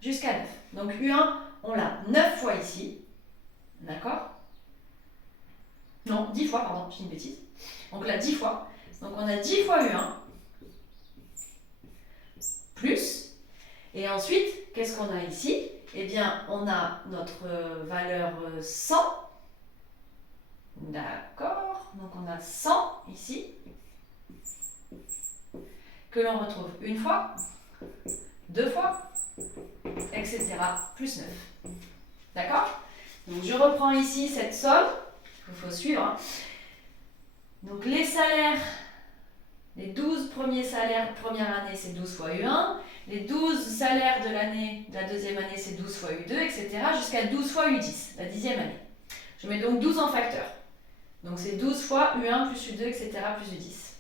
jusqu'à 9. Donc U1, on l'a 9 fois ici. D'accord? Non, 10 fois, pardon, je dis une bêtise. Donc là, 10 fois. Donc on a 10 fois U1. Plus. Et ensuite, qu'est-ce qu'on a ici? Eh bien, on a notre valeur 100. D'accord. Donc on a 100 ici. que l'on retrouve une fois, deux fois, etc. plus 9. D'accord? Donc je reprends ici cette somme, il faut suivre. Hein. Donc les salaires, les 12 premiers salaires première année, c'est 12 fois U1. Les 12 salaires de l'année, de la deuxième année, c'est 12 fois U2, etc. jusqu'à 12 fois U10, la 10e année. Je mets donc 12 en facteur. Donc c'est 12 fois U1 plus U2, etc. plus U10.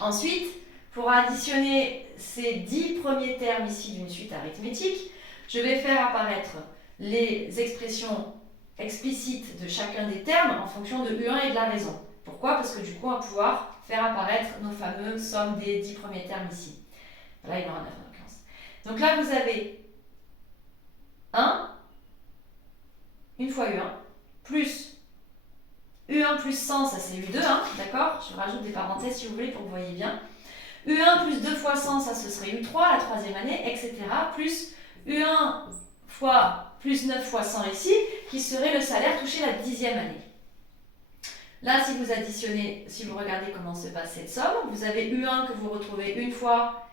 Ensuite, pour additionner ces 10 premiers termes ici d'une suite arithmétique, je vais faire apparaître les expressions explicites de chacun des termes en fonction de U1 et de la raison. Pourquoi? Parce que du coup, on va pouvoir faire apparaître nos fameuses sommes des 10 premiers termes ici. Là, il y en a 9 en l'occurrence. Donc là, vous avez 1, une fois U1, plus U1 plus 100, ça c'est U2, hein, d'accord? Je rajoute des parenthèses si vous voulez pour que vous voyez bien. U1 plus 2 fois 100, ça ce serait U3, la troisième année, etc. Plus U1 fois plus 9 fois 100 ici, qui serait le salaire touché la 10e année. Là, si vous additionnez, si vous regardez comment se passe cette somme, vous avez U1 que vous retrouvez une fois,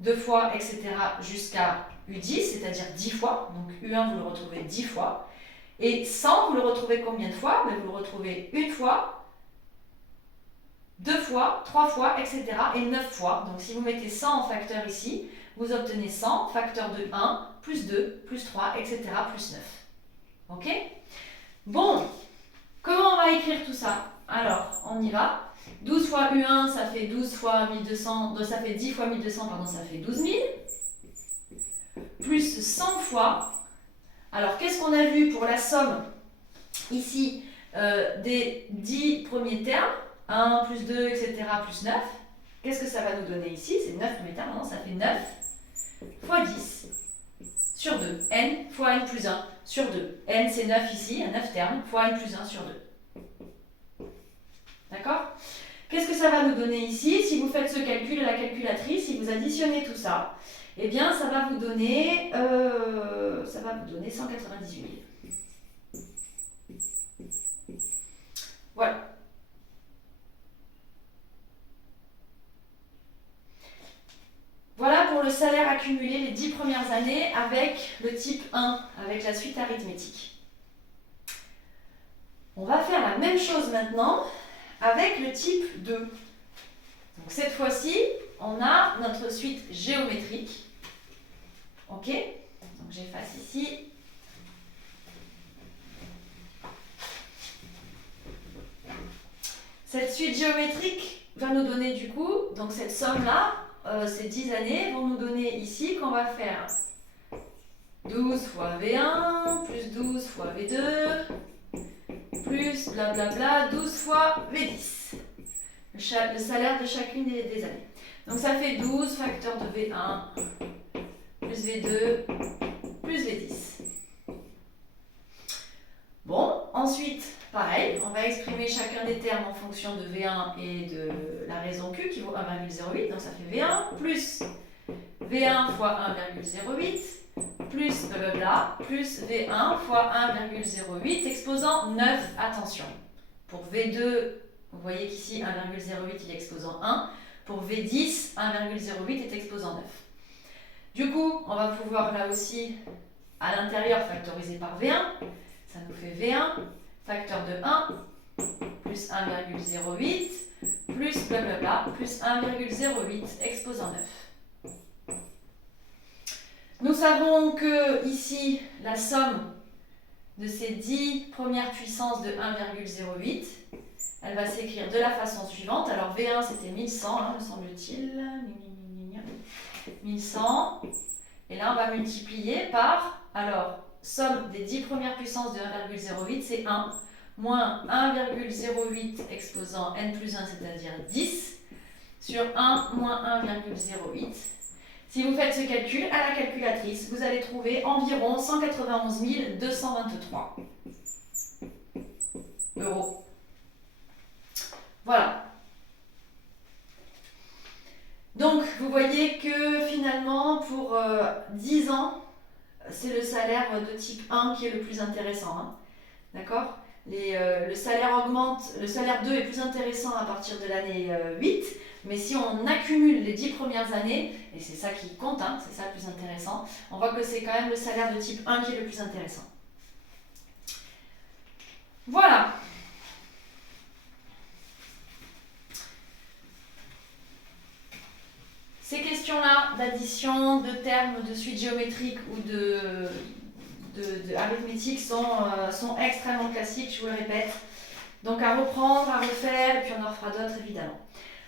deux fois, etc. jusqu'à U10, c'est-à-dire 10 fois. Donc U1, vous le retrouvez 10 fois. Et 100, vous le retrouvez combien de fois? Vous le retrouvez une fois, deux fois, trois fois, etc. et 9 fois. Donc si vous mettez 100 en facteur ici, vous obtenez 100, facteur de 1, plus 2, plus 3, etc. plus 9. Ok? Bon, comment on va écrire tout ça? Alors, on y va. 12 fois U1, ça fait 12 fois 1200, ça fait 10 fois 1200, pardon, ça fait 12 000. Plus 100 fois. Alors, qu'est-ce qu'on a vu pour la somme ici des 10 premiers termes? 1 plus 2, etc. plus 9. Qu'est-ce que ça va nous donner ici? C'est 9 premiers termes, non? Ça fait 9 fois 10 sur 2. N fois N plus 1 sur 2. N, c'est 9 ici, 9 termes, fois N plus 1 sur 2. D'accord? Qu'est-ce que ça va nous donner ici? Si vous faites ce calcul à la calculatrice, si vous additionnez tout ça, eh bien, ça va vous donner 198 000. Voilà. Voilà pour le salaire accumulé les 10 premières années avec le type 1, avec la suite arithmétique. On va faire la même chose maintenant avec le type 2. Donc cette fois-ci, on a notre suite géométrique. Ok? Donc j'efface ici. Cette suite géométrique va nous donner du coup, donc cette somme-là, ces 10 années vont nous donner ici qu'on va faire 12 fois V1, plus 12 fois V2, plus blablabla, 12 fois V10. Le salaire de chacune des années. Donc ça fait 12 facteur de V1, plus V2, plus V10. Bon, ensuite, pareil, on va exprimer chacun des termes en fonction de V1 et de la raison Q qui vaut 1,08. Donc ça fait V1 plus V1 fois 1,08 plus blablabla plus V1 fois 1,08 exposant 9. Attention, pour V2, vous voyez qu'ici 1,08 il est exposant 1. Pour V10, 1,08 est exposant 9. Du coup, on va pouvoir là aussi, à l'intérieur, factoriser par V1. Ça nous fait V1, facteur de 1, plus 1,08, plus blablabla, plus 1,08 exposant 9. Nous savons que ici, la somme de ces 10 premières puissances de 1,08, elle va s'écrire de la façon suivante. Alors V1 c'était 1100, hein, me semble-t-il. 1100. Et là on va multiplier par, alors, somme des 10 premières puissances de 1,08, c'est 1, moins 1,08 exposant n plus 1, c'est-à-dire 10, sur 1 moins 1,08. Si vous faites ce calcul à la calculatrice, vous allez trouver environ 191 223 euros. Voilà. Donc, vous voyez que finalement, pour 10 ans, c'est le salaire de type 1 qui est le plus intéressant. Hein. D'accord? le salaire augmente, le salaire 2 est plus intéressant à partir de l'année 8, mais si on accumule les 10 premières années, et c'est ça qui compte, hein, c'est ça le plus intéressant, on voit que c'est quand même le salaire de type 1 qui est le plus intéressant. Voilà. Ces questions-là d'addition, de termes, de suite géométrique ou de arithmétique sont extrêmement classiques, je vous le répète. Donc à reprendre, à refaire, et puis on en refera d'autres évidemment.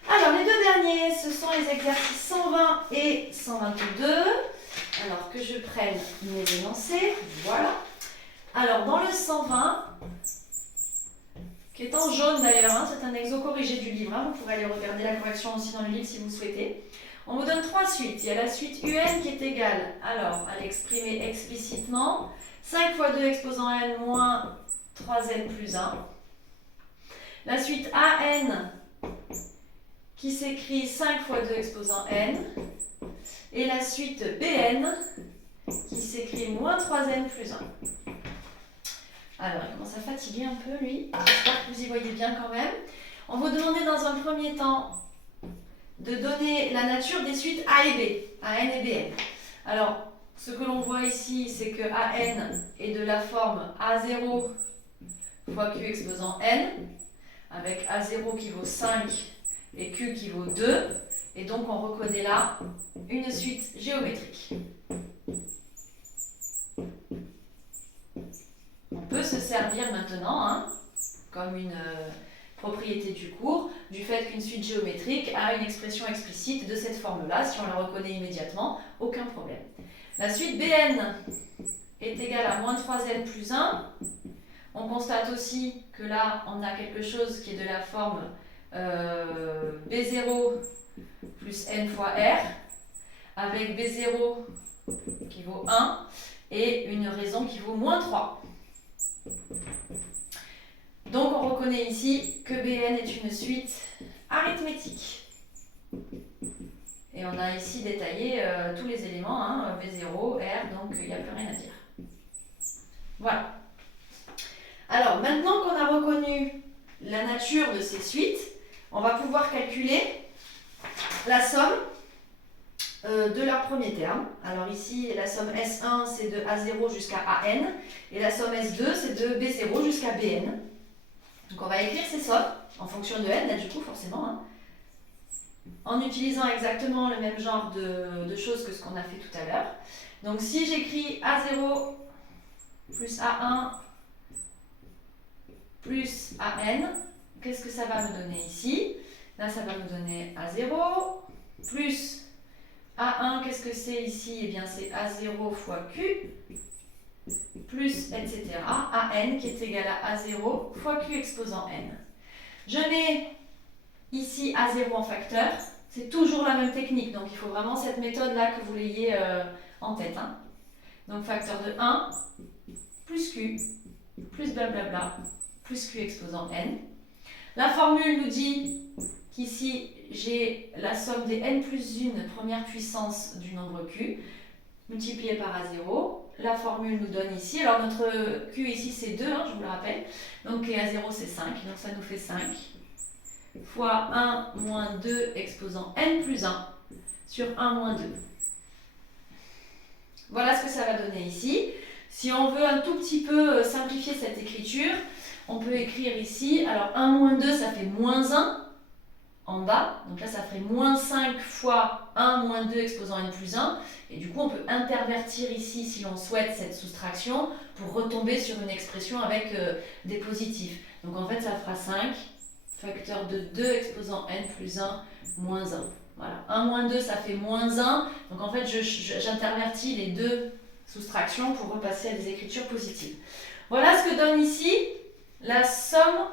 Alors les deux derniers, ce sont les exercices 120 et 122. Alors que je prenne mes énoncés, voilà. Alors dans le 120, qui est en jaune d'ailleurs, hein, c'est un exo corrigé du livre, hein, vous pourrez aller regarder la correction aussi dans le livre si vous souhaitez. On vous donne 3 suites. Il y a la suite UN qui est égale, alors à l'exprimer explicitement, 5 fois 2 exposant n moins 3n plus 1. La suite AN qui s'écrit 5 fois 2 exposant n. Et la suite BN qui s'écrit moins 3n plus 1. Alors, il commence à fatiguer un peu, lui. J'espère que vous y voyez bien quand même. On vous demandait dans un premier temps de donner la nature des suites A et B, AN et BN. Alors, ce que l'on voit ici, c'est que AN est de la forme A0 fois Q exposant n, avec A0 qui vaut 5 et Q qui vaut 2. Et donc, on reconnaît là une suite géométrique. On peut se servir maintenant, hein, comme une propriété du cours, du fait qu'une suite géométrique a une expression explicite de cette forme-là. Si on la reconnaît immédiatement, aucun problème. La suite Bn est égale à moins 3n plus 1. On constate aussi que là, on a quelque chose qui est de la forme B0 plus n fois r, avec B0 qui vaut 1 et une raison qui vaut moins 3. Donc on reconnaît ici que Bn est une suite arithmétique. Et on a ici détaillé tous les éléments, hein, B0, R, donc il n'y a plus rien à dire. Voilà. Alors maintenant qu'on a reconnu la nature de ces suites, on va pouvoir calculer la somme de leur premier terme. Alors ici, la somme S1, c'est de A0 jusqu'à AN, et la somme S2, c'est de B0 jusqu'à BN. Donc on va écrire ces sommes en fonction de n, là du coup forcément, hein, en utilisant exactement le même genre de choses que ce qu'on a fait tout à l'heure. Donc si j'écris A0 plus A1 plus AN, qu'est-ce que ça va me donner ici? Là ça va me donner A0 plus A1, qu'est-ce que c'est ici? Eh bien c'est A0 fois Q plus etc. AN qui est égal à A0 fois Q exposant n. Je mets ici A0 en facteur. C'est toujours la même technique, donc il faut vraiment cette méthode-là que vous l'ayez en tête. Hein. Donc facteur de 1 plus Q plus blablabla plus Q exposant n. La formule nous dit qu'ici j'ai la somme des n plus 1 première puissance du nombre Q multiplié par A0. La formule nous donne ici, alors notre Q ici c'est 2, hein, je vous le rappelle, donc A0 c'est 5, donc ça nous fait 5 fois 1 moins 2 exposant n plus 1 sur 1 moins 2. Voilà ce que ça va donner ici. Si on veut un tout petit peu simplifier cette écriture, on peut écrire ici, alors 1 moins 2 ça fait moins 1 en bas, donc là ça ferait moins 5 fois 1 moins 2 exposant n plus 1, et du coup on peut intervertir ici si l'on souhaite cette soustraction pour retomber sur une expression avec des positifs. Donc en fait ça fera 5 facteur de 2 exposant n plus 1 moins 1. Voilà, 1 moins 2 ça fait moins 1, donc en fait j'intervertis les deux soustractions pour repasser à des écritures positives. Voilà ce que donne ici la somme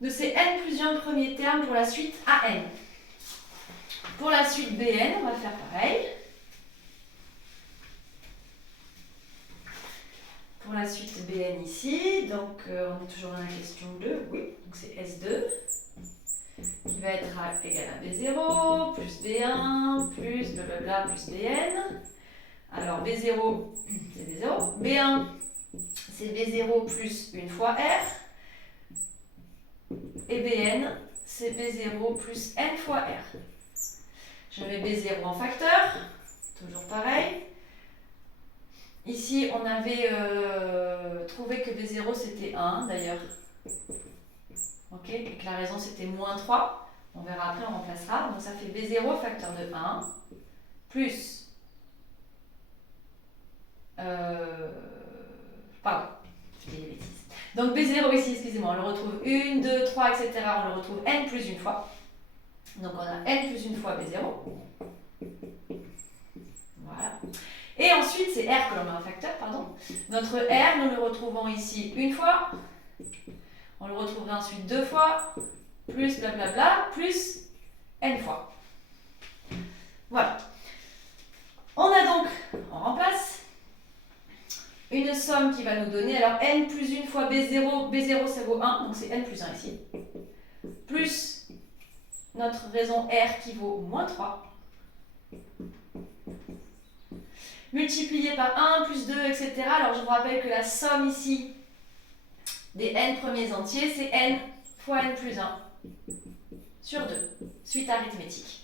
de ces n plus 1 premiers termes pour la suite AN. Pour la suite BN, on va faire pareil. Pour la suite BN ici, donc on est toujours dans la question 2, oui, donc c'est S2 qui va être égal à B0 plus B1 plus blablabla plus BN. Alors B0 c'est B0, B1 c'est B0 plus une fois R. Et Bn, c'est B0 plus n fois R. Je mets B0 en facteur, toujours pareil. Ici, on avait trouvé que B0 c'était 1 d'ailleurs. Ok, et que la raison c'était moins 3. On verra après, on remplacera. Donc ça fait B0 facteur de 1 plus. Pardon, je dis des bêtises. Donc B0 ici, excusez-moi, on le retrouve 1, 2, 3, etc. On le retrouve n plus une fois. Donc on a n plus une fois B0. Voilà. Et ensuite, c'est R que l'on met en facteur, pardon. Notre R, nous le retrouvons ici une fois. On le retrouvera ensuite deux fois, plus blablabla, plus n fois. Voilà. On a donc, on remplace, une somme qui va nous donner, alors n plus une fois B0, B0 ça vaut 1, donc c'est n plus 1 ici, plus notre raison R qui vaut moins 3, multiplié par 1, plus 2, etc. Alors je vous rappelle que la somme ici des n premiers entiers, c'est n fois n plus 1 sur 2, suite arithmétique.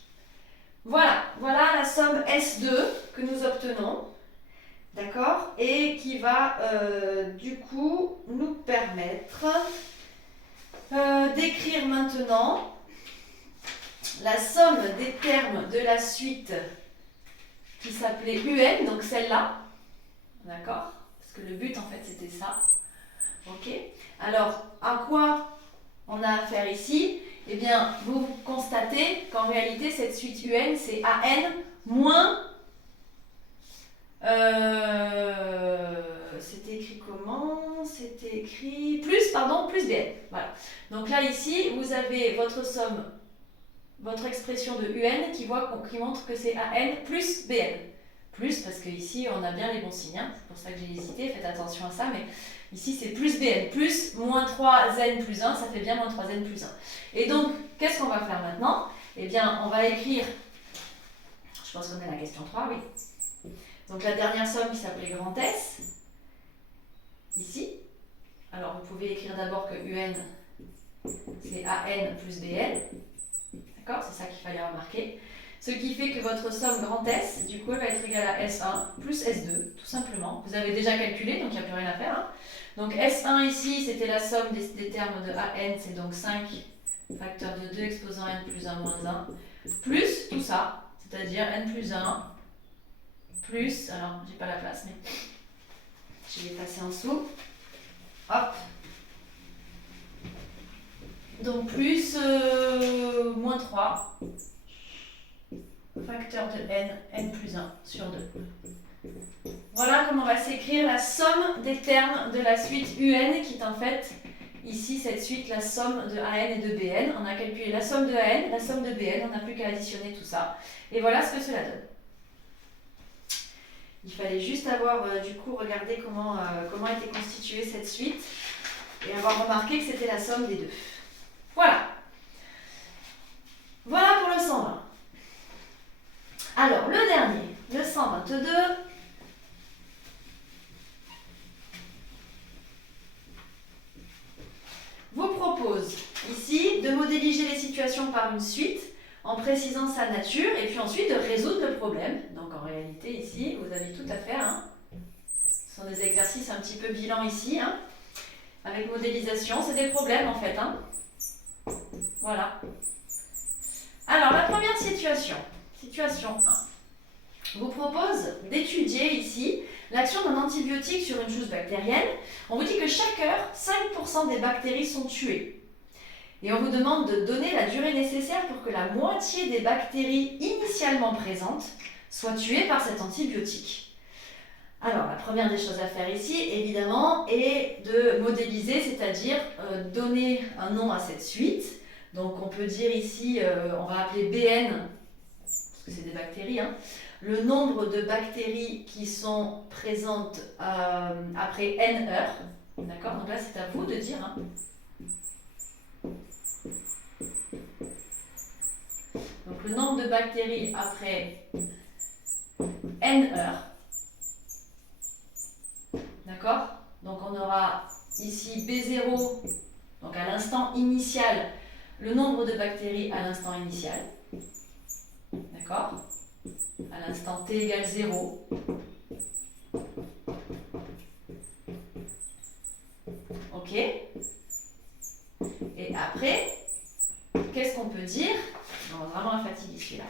Voilà, voilà la somme S2 que nous obtenons, d'accord, et qui va du coup nous permettre d'écrire maintenant la somme des termes de la suite qui s'appelait UN, donc celle-là, d'accord, parce que le but en fait c'était ça, ok. Alors à quoi on a affaire ici? Eh bien, vous constatez qu'en réalité, cette suite UN, c'est AN moins... c'était écrit comment? C'était écrit... Plus, pardon, plus BN. Voilà. Donc là, ici, vous avez votre somme, votre expression de UN qui montre que c'est AN plus BN. Plus, parce qu'ici, on a bien les bons signes. Hein. C'est pour ça que j'ai hésité. Faites attention à ça, mais... Ici, c'est plus Bn, plus moins 3n plus 1, ça fait bien moins 3n plus 1. Et donc, qu'est-ce qu'on va faire maintenant? Eh bien, on va écrire, je pense qu'on est à la question 3, oui. Donc, la dernière somme qui s'appelait grand S, ici. Alors, vous pouvez écrire d'abord que UN, c'est AN plus BN. D'accord? C'est ça qu'il fallait remarquer. Ce qui fait que votre somme grand S, du coup, elle va être égale à S1 plus S2, tout simplement. Vous avez déjà calculé, donc il n'y a plus rien à faire. Hein. Donc S1 ici, c'était la somme des termes de AN, c'est donc 5 facteur de 2 exposant n plus 1 moins 1, plus tout ça, c'est-à-dire n plus 1, plus, alors j'ai pas la place, mais je vais passer en dessous. Hop. Donc plus moins 3. Facteur de n plus 1 sur 2. Voilà comment va s'écrire la somme des termes de la suite UN, qui est en fait, ici, cette suite, la somme de AN et de BN. On a calculé la somme de AN, la somme de BN, on n'a plus qu'à additionner tout ça. Et voilà ce que cela donne. Il fallait juste avoir, du coup, regardé comment était constituée cette suite, et avoir remarqué que c'était la somme des deux. Voilà. Voilà pour le 120. Alors, le dernier, le 122, vous propose ici de modéliser les situations par une suite en précisant sa nature et puis ensuite de résoudre le problème. Donc en réalité ici, vous avez tout à faire. Hein. Ce sont des exercices un petit peu bilan ici, hein, avec modélisation. C'est des problèmes en fait. Hein. Voilà. Alors la première situation, situation 1, vous propose d'étudier ici l'action d'un antibiotique sur une chose bactérienne. On vous dit que chaque heure, 5% des bactéries sont tuées. Et on vous demande de donner la durée nécessaire pour que la moitié des bactéries initialement présentes soient tuées par cet antibiotique. Alors, la première des choses à faire ici, évidemment, est de modéliser, c'est-à-dire donner un nom à cette suite. Donc, on peut dire ici, on va appeler BN, parce que c'est des bactéries, hein, le nombre de bactéries qui sont présentes après n heures. D'accord? Donc là, c'est à vous de dire. Hein. Donc le nombre de bactéries après n heures. D'accord? Donc on aura ici B0, donc à l'instant initial, le nombre de bactéries à l'instant initial. D'accord? À l'instant t égale 0. Ok? Et après, qu'est-ce qu'on peut dire? On va vraiment la fatiguer celui-là.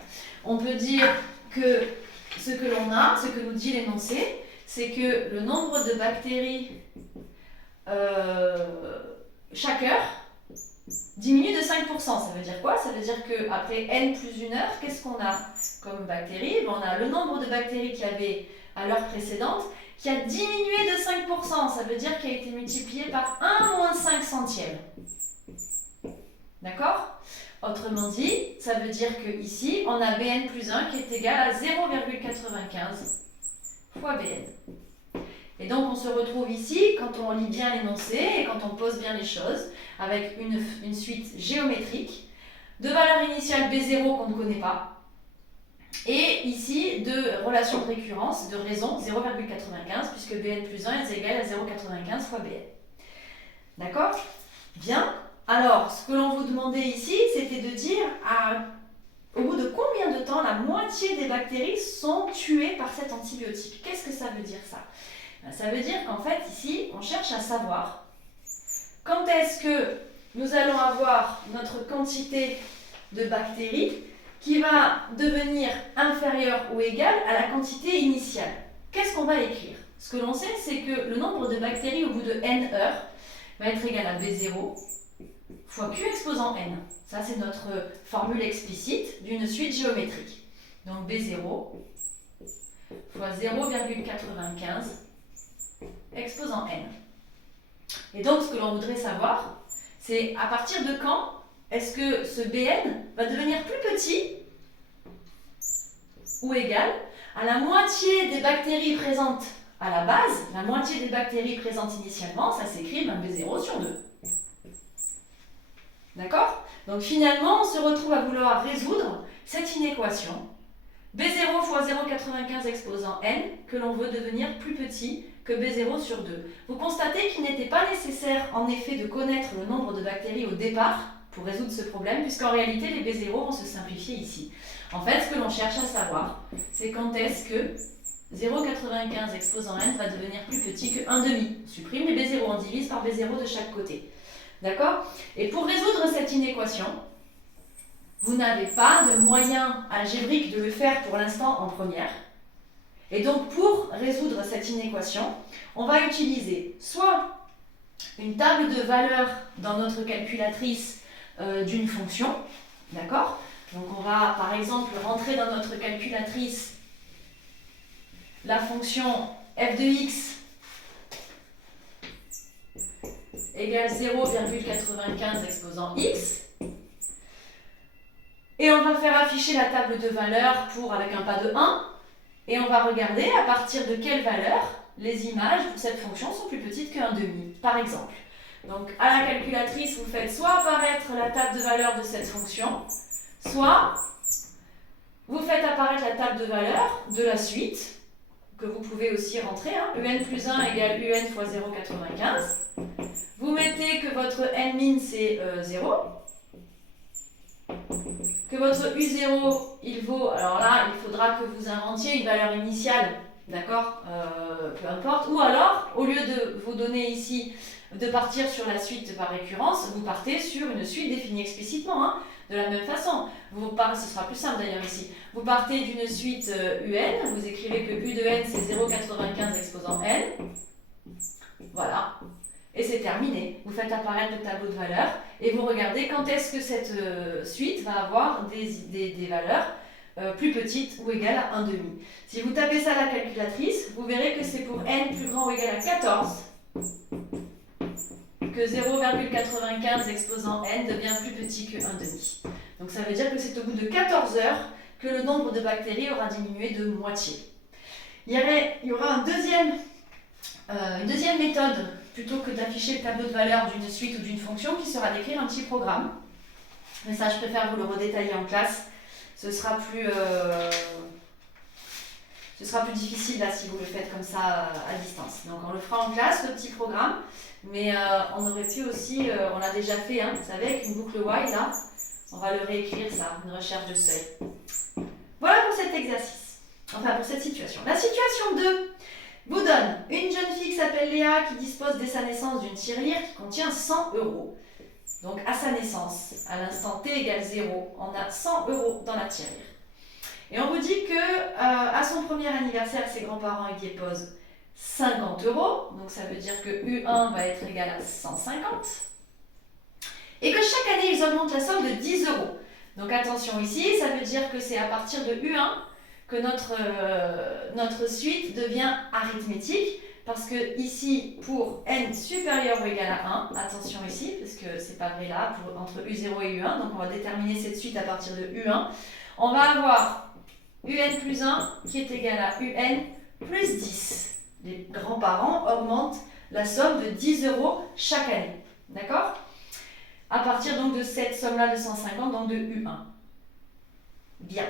On peut dire que ce que l'on a, ce que nous dit l'énoncé, c'est que le nombre de bactéries chaque heure diminue de 5%. Ça veut dire quoi? Ça veut dire qu'après n plus 1 heure, qu'est-ce qu'on a comme bactéries? On a le nombre de bactéries qu'il y avait à l'heure précédente qui a diminué de 5%. Ça veut dire qu'il a été multiplié par 1 moins 5 centièmes. D'accord? Autrement dit, ça veut dire qu'ici, on a Bn plus 1 qui est égal à 0,95 fois Bn. Et donc, on se retrouve ici, quand on lit bien l'énoncé et quand on pose bien les choses, avec une suite géométrique de valeurs initiales B0 qu'on ne connaît pas, et ici, de relations de récurrence, de raison 0,95, puisque Bn plus 1 est égal à 0,95 fois Bn. D'accord? Bien. Alors, ce que l'on vous demandait ici, c'était de dire au bout de combien de temps la moitié des bactéries sont tuées par cet antibiotique. Qu'est-ce que ça veut dire ça? Ça veut dire qu'en fait, ici, on cherche à savoir quand est-ce que nous allons avoir notre quantité de bactéries qui va devenir inférieure ou égale à la quantité initiale. Qu'est-ce qu'on va écrire? Ce que l'on sait, c'est que le nombre de bactéries au bout de n heures va être égal à B0 fois Q exposant n. Ça, c'est notre formule explicite d'une suite géométrique. Donc B0 fois 0,95 exposant n. Et donc, ce que l'on voudrait savoir, c'est à partir de quand est-ce que ce Bn va devenir plus petit ou égal à la moitié des bactéries présentes à la base, la moitié des bactéries présentes initialement, ça s'écrit B0 sur 2. D'accord? Donc finalement, on se retrouve à vouloir résoudre cette inéquation B0 fois 0,95 exposant n, que l'on veut devenir plus petit que B0 sur 2. Vous constatez qu'il n'était pas nécessaire, en effet, de connaître le nombre de bactéries au départ pour résoudre ce problème, puisqu'en réalité, les B0 vont se simplifier ici. En fait, ce que l'on cherche à savoir, c'est quand est-ce que 0,95 exposant n va devenir plus petit que 1,5. On supprime les B0, on divise par B0 de chaque côté. D'accord? Et pour résoudre cette inéquation, vous n'avez pas de moyen algébrique de le faire pour l'instant en première. Et donc, pour résoudre cette inéquation, on va utiliser soit une table de valeurs dans notre calculatrice d'une fonction, d'accord? Donc, on va par exemple rentrer dans notre calculatrice la fonction f de x égale 0,95 exposant x. Et on va faire afficher la table de valeurs avec un pas de 1. Et on va regarder à partir de quelle valeur les images pour cette fonction sont plus petites que 1,5, par exemple. Donc, à la calculatrice, vous faites soit apparaître la table de valeurs de cette fonction, soit vous faites apparaître la table de valeurs de la suite, que vous pouvez aussi rentrer, un plus 1 égale un fois 0,95. Vous mettez que votre n min c'est 0, que votre U0 il vaut, alors là il faudra que vous inventiez une valeur initiale, d'accord, peu importe, ou alors au lieu de vous donner ici, de partir sur la suite par récurrence, vous partez sur une suite définie explicitement, de la même façon. Ce sera plus simple d'ailleurs ici. Vous partez d'une suite UN, vous écrivez que U de n c'est 0,95 exposant n, voilà. Et c'est terminé. Vous faites apparaître le tableau de valeurs et vous regardez quand est-ce que cette suite va avoir des valeurs plus petites ou égales à 1,5. Si vous tapez ça à la calculatrice, vous verrez que c'est pour n plus grand ou égal à 14 que 0,95 exposant n devient plus petit que 1,5. Donc ça veut dire que c'est au bout de 14 heures que le nombre de bactéries aura diminué de moitié. Il y aura une deuxième méthode plutôt que d'afficher le tableau de valeurs d'une suite ou d'une fonction, qui sera d'écrire un petit programme. Mais ça, je préfère vous le redétailler en classe. Ce sera plus Ce sera plus difficile là si vous le faites comme ça à distance. Donc on le fera en classe, le petit programme. Mais on aurait pu aussi, on l'a déjà fait, hein, vous savez, avec une boucle while là. On va le réécrire ça, une recherche de seuil. Voilà pour cet exercice. Enfin pour cette situation. La situation 2 vous donne une jeune fille qui s'appelle Léa qui dispose dès sa naissance d'une tirelire qui contient 100 €. Donc à sa naissance, à l'instant t égale 0, on a 100 € dans la tirelire. Et on vous dit que à son premier anniversaire, ses grands-parents y déposent 50 €. Donc ça veut dire que U1 va être égal à 150. Et que chaque année, ils augmentent la somme de 10 €. Donc attention ici, ça veut dire que c'est à partir de U1 que notre suite devient arithmétique. Parce que ici, pour n supérieur ou égal à 1, attention ici, parce que c'est pas vrai là, entre U0 et U1, donc on va déterminer cette suite à partir de U1. On va avoir UN plus 1 qui est égal à UN plus 10. Les grands-parents augmentent la somme de 10 € chaque année. D'accord ? À partir donc de cette somme-là de 150, donc de U1. Bien.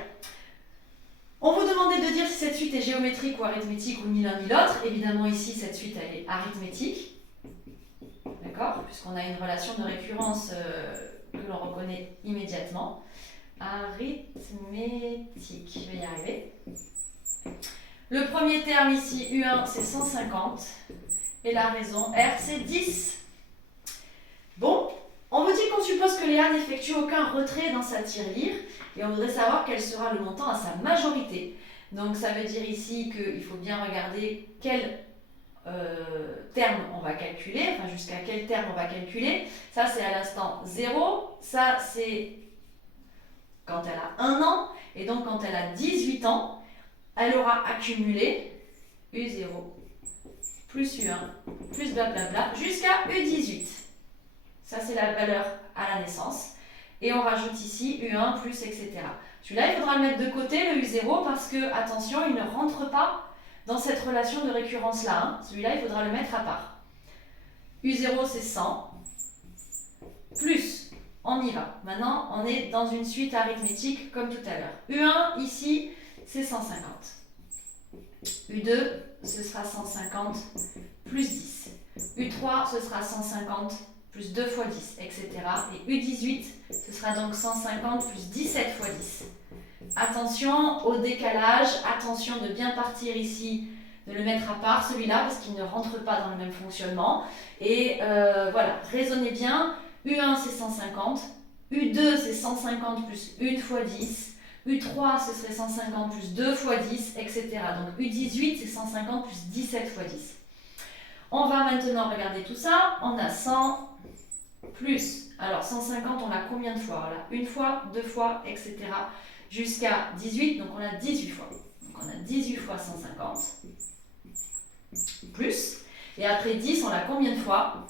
On vous demandait de dire si cette suite est géométrique ou arithmétique ou ni l'un ni l'autre. Évidemment, ici, cette suite, elle est arithmétique. D'accord ? Puisqu'on a une relation de récurrence que l'on reconnaît immédiatement. Arithmétique. Je vais y arriver. Le premier terme ici, U1, c'est 150. Et la raison R, c'est 10. Bon, on vous dit qu'on suppose que Léa n'effectue aucun retrait dans sa tirelire. Et on voudrait savoir quel sera le montant à sa majorité. Donc ça veut dire ici qu'il faut bien regarder quel terme on va calculer, enfin jusqu'à quel terme on va calculer. Ça c'est à l'instant 0, ça c'est quand elle a 1 an, et donc quand elle a 18 ans, elle aura accumulé U0 plus U1 plus blablabla jusqu'à U18. Ça c'est la valeur à la naissance. Et on rajoute ici U1 plus etc. Celui-là, il faudra le mettre de côté, le U0, parce que, attention, il ne rentre pas dans cette relation de récurrence-là. Hein. Celui-là, il faudra le mettre à part. U0, c'est 100. Plus, on y va. Maintenant, on est dans une suite arithmétique comme tout à l'heure. U1, ici, c'est 150. U2, ce sera 150 plus 10. U3, ce sera 150 plus 2 fois 10, etc. Et U18, ce sera donc 150 plus 17 fois 10. Attention au décalage, attention de bien partir ici, de le mettre à part celui-là, parce qu'il ne rentre pas dans le même fonctionnement. Et voilà, raisonnez bien, U1 c'est 150, U2 c'est 150 plus 1 fois 10, U3 ce serait 150 plus 2 fois 10, etc. Donc U18 c'est 150 plus 17 fois 10. On va maintenant regarder tout ça, on a 100 plus, alors 150 on l'a combien de fois? On l'a une fois, deux fois, etc. Jusqu'à 18, donc on a 18 fois. Donc on a 18 fois 150 plus, et après 10 on l'a combien de fois?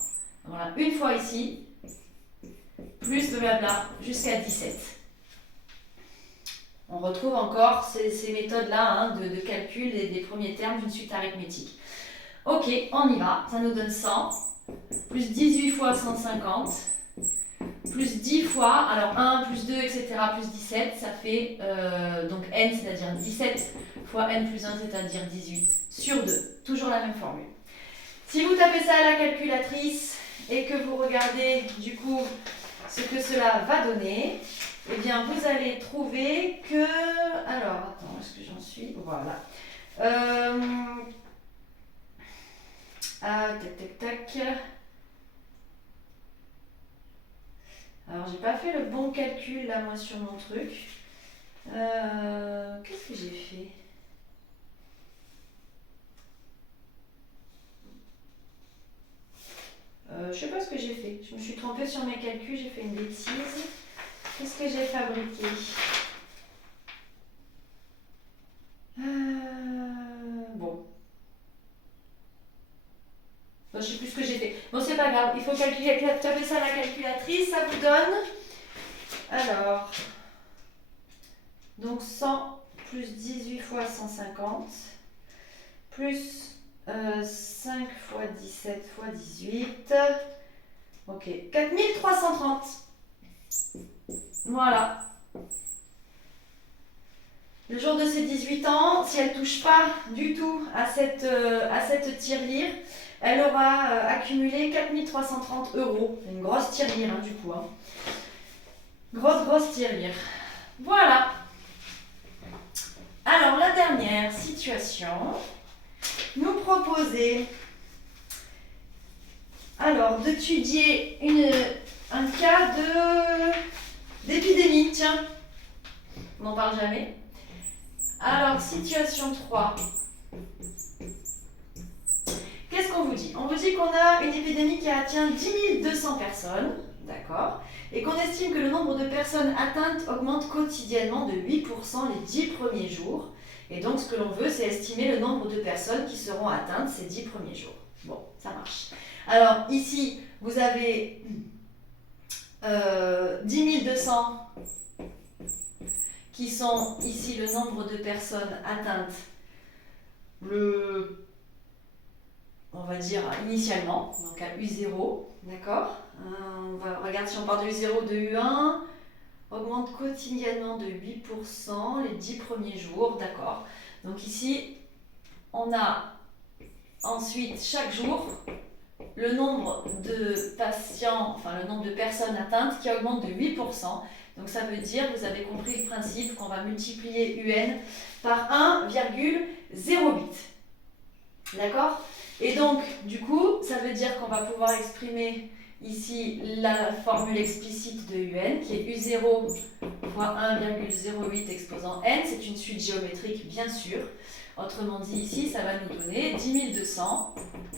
On l'a une fois ici, plus blabla, jusqu'à 17. On retrouve encore ces méthodes-là hein, de calcul des premiers termes d'une suite arithmétique. Ok, on y va, ça nous donne 100, plus 18 fois 150, plus 10 fois, alors 1, plus 2, etc., plus 17, ça fait donc n, c'est-à-dire 17 fois n plus 1, c'est-à-dire 18, sur 2. Toujours la même formule. Si vous tapez ça à la calculatrice et que vous regardez du coup ce que cela va donner, eh bien vous allez trouver que... Alors, attends, est-ce que j'en suis? Voilà. Tac, tac, tac. Alors, j'ai pas fait le bon calcul là, moi, sur mon truc. Qu'est-ce que j'ai fait? Je sais pas ce que j'ai fait. Je me suis trompée sur mes calculs, j'ai fait une bêtise. Qu'est-ce que j'ai fabriqué? Bon. Bon, je sais plus ce que j'ai fait. Bon, c'est pas grave. Il faut taper ça à la calculatrice. Ça vous donne... Alors... Donc 100 plus 18 fois 150 plus 5 fois 17 fois 18. Ok, 4330. Voilà. le jour de ses 18 ans, si elle ne touche pas du tout à cette tirelire, elle aura accumulé 4 330 €. Une grosse tirelire du coup. Hein. Grosse tirelire. Voilà. Alors la dernière situation, nous proposer d'étudier un cas d'épidémie. Tiens, on n'en parle jamais. Alors, situation 3. Qu'est-ce qu'on vous dit? On vous dit qu'on a une épidémie qui atteint 10 200 personnes, d'accord, et qu'on estime que le nombre de personnes atteintes augmente quotidiennement de 8% les 10 premiers jours. Et donc, ce que l'on veut, c'est estimer le nombre de personnes qui seront atteintes ces 10 premiers jours. Bon, ça marche. Alors, ici, vous avez 10 200 qui sont ici le nombre de personnes atteintes, on va dire initialement, donc à U0, d'accord. On va regarder si on part de U0, de U1, augmente quotidiennement de 8% les 10 premiers jours, d'accord. Donc ici, on a ensuite chaque jour le nombre de patients, enfin le nombre de personnes atteintes qui augmente de 8%. Donc ça veut dire, vous avez compris le principe, qu'on va multiplier UN par 1,08. D'accord? Et donc, du coup, ça veut dire qu'on va pouvoir exprimer ici la formule explicite de UN, qui est U0 fois 1,08 exposant N. C'est une suite géométrique, bien sûr. Autrement dit, ici, ça va nous donner 10 200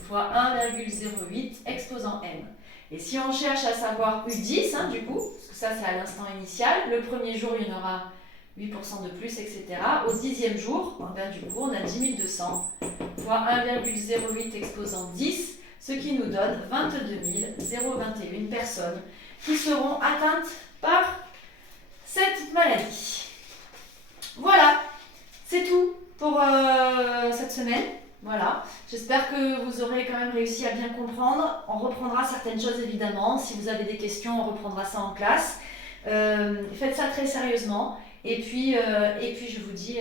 fois 1,08 exposant N. Et si on cherche à savoir U10, du coup, parce que ça c'est à l'instant initial, le premier jour il y en aura 8% de plus, etc. Au 10e jour, du coup on a 10 200 fois 1,08 exposant 10, ce qui nous donne 22 021 personnes qui seront atteintes par cette maladie. Voilà, c'est tout pour cette semaine. Voilà, j'espère que vous aurez quand même réussi à bien comprendre. On reprendra certaines choses évidemment. Si vous avez des questions, on reprendra ça en classe. Faites ça très sérieusement. Et puis je vous dis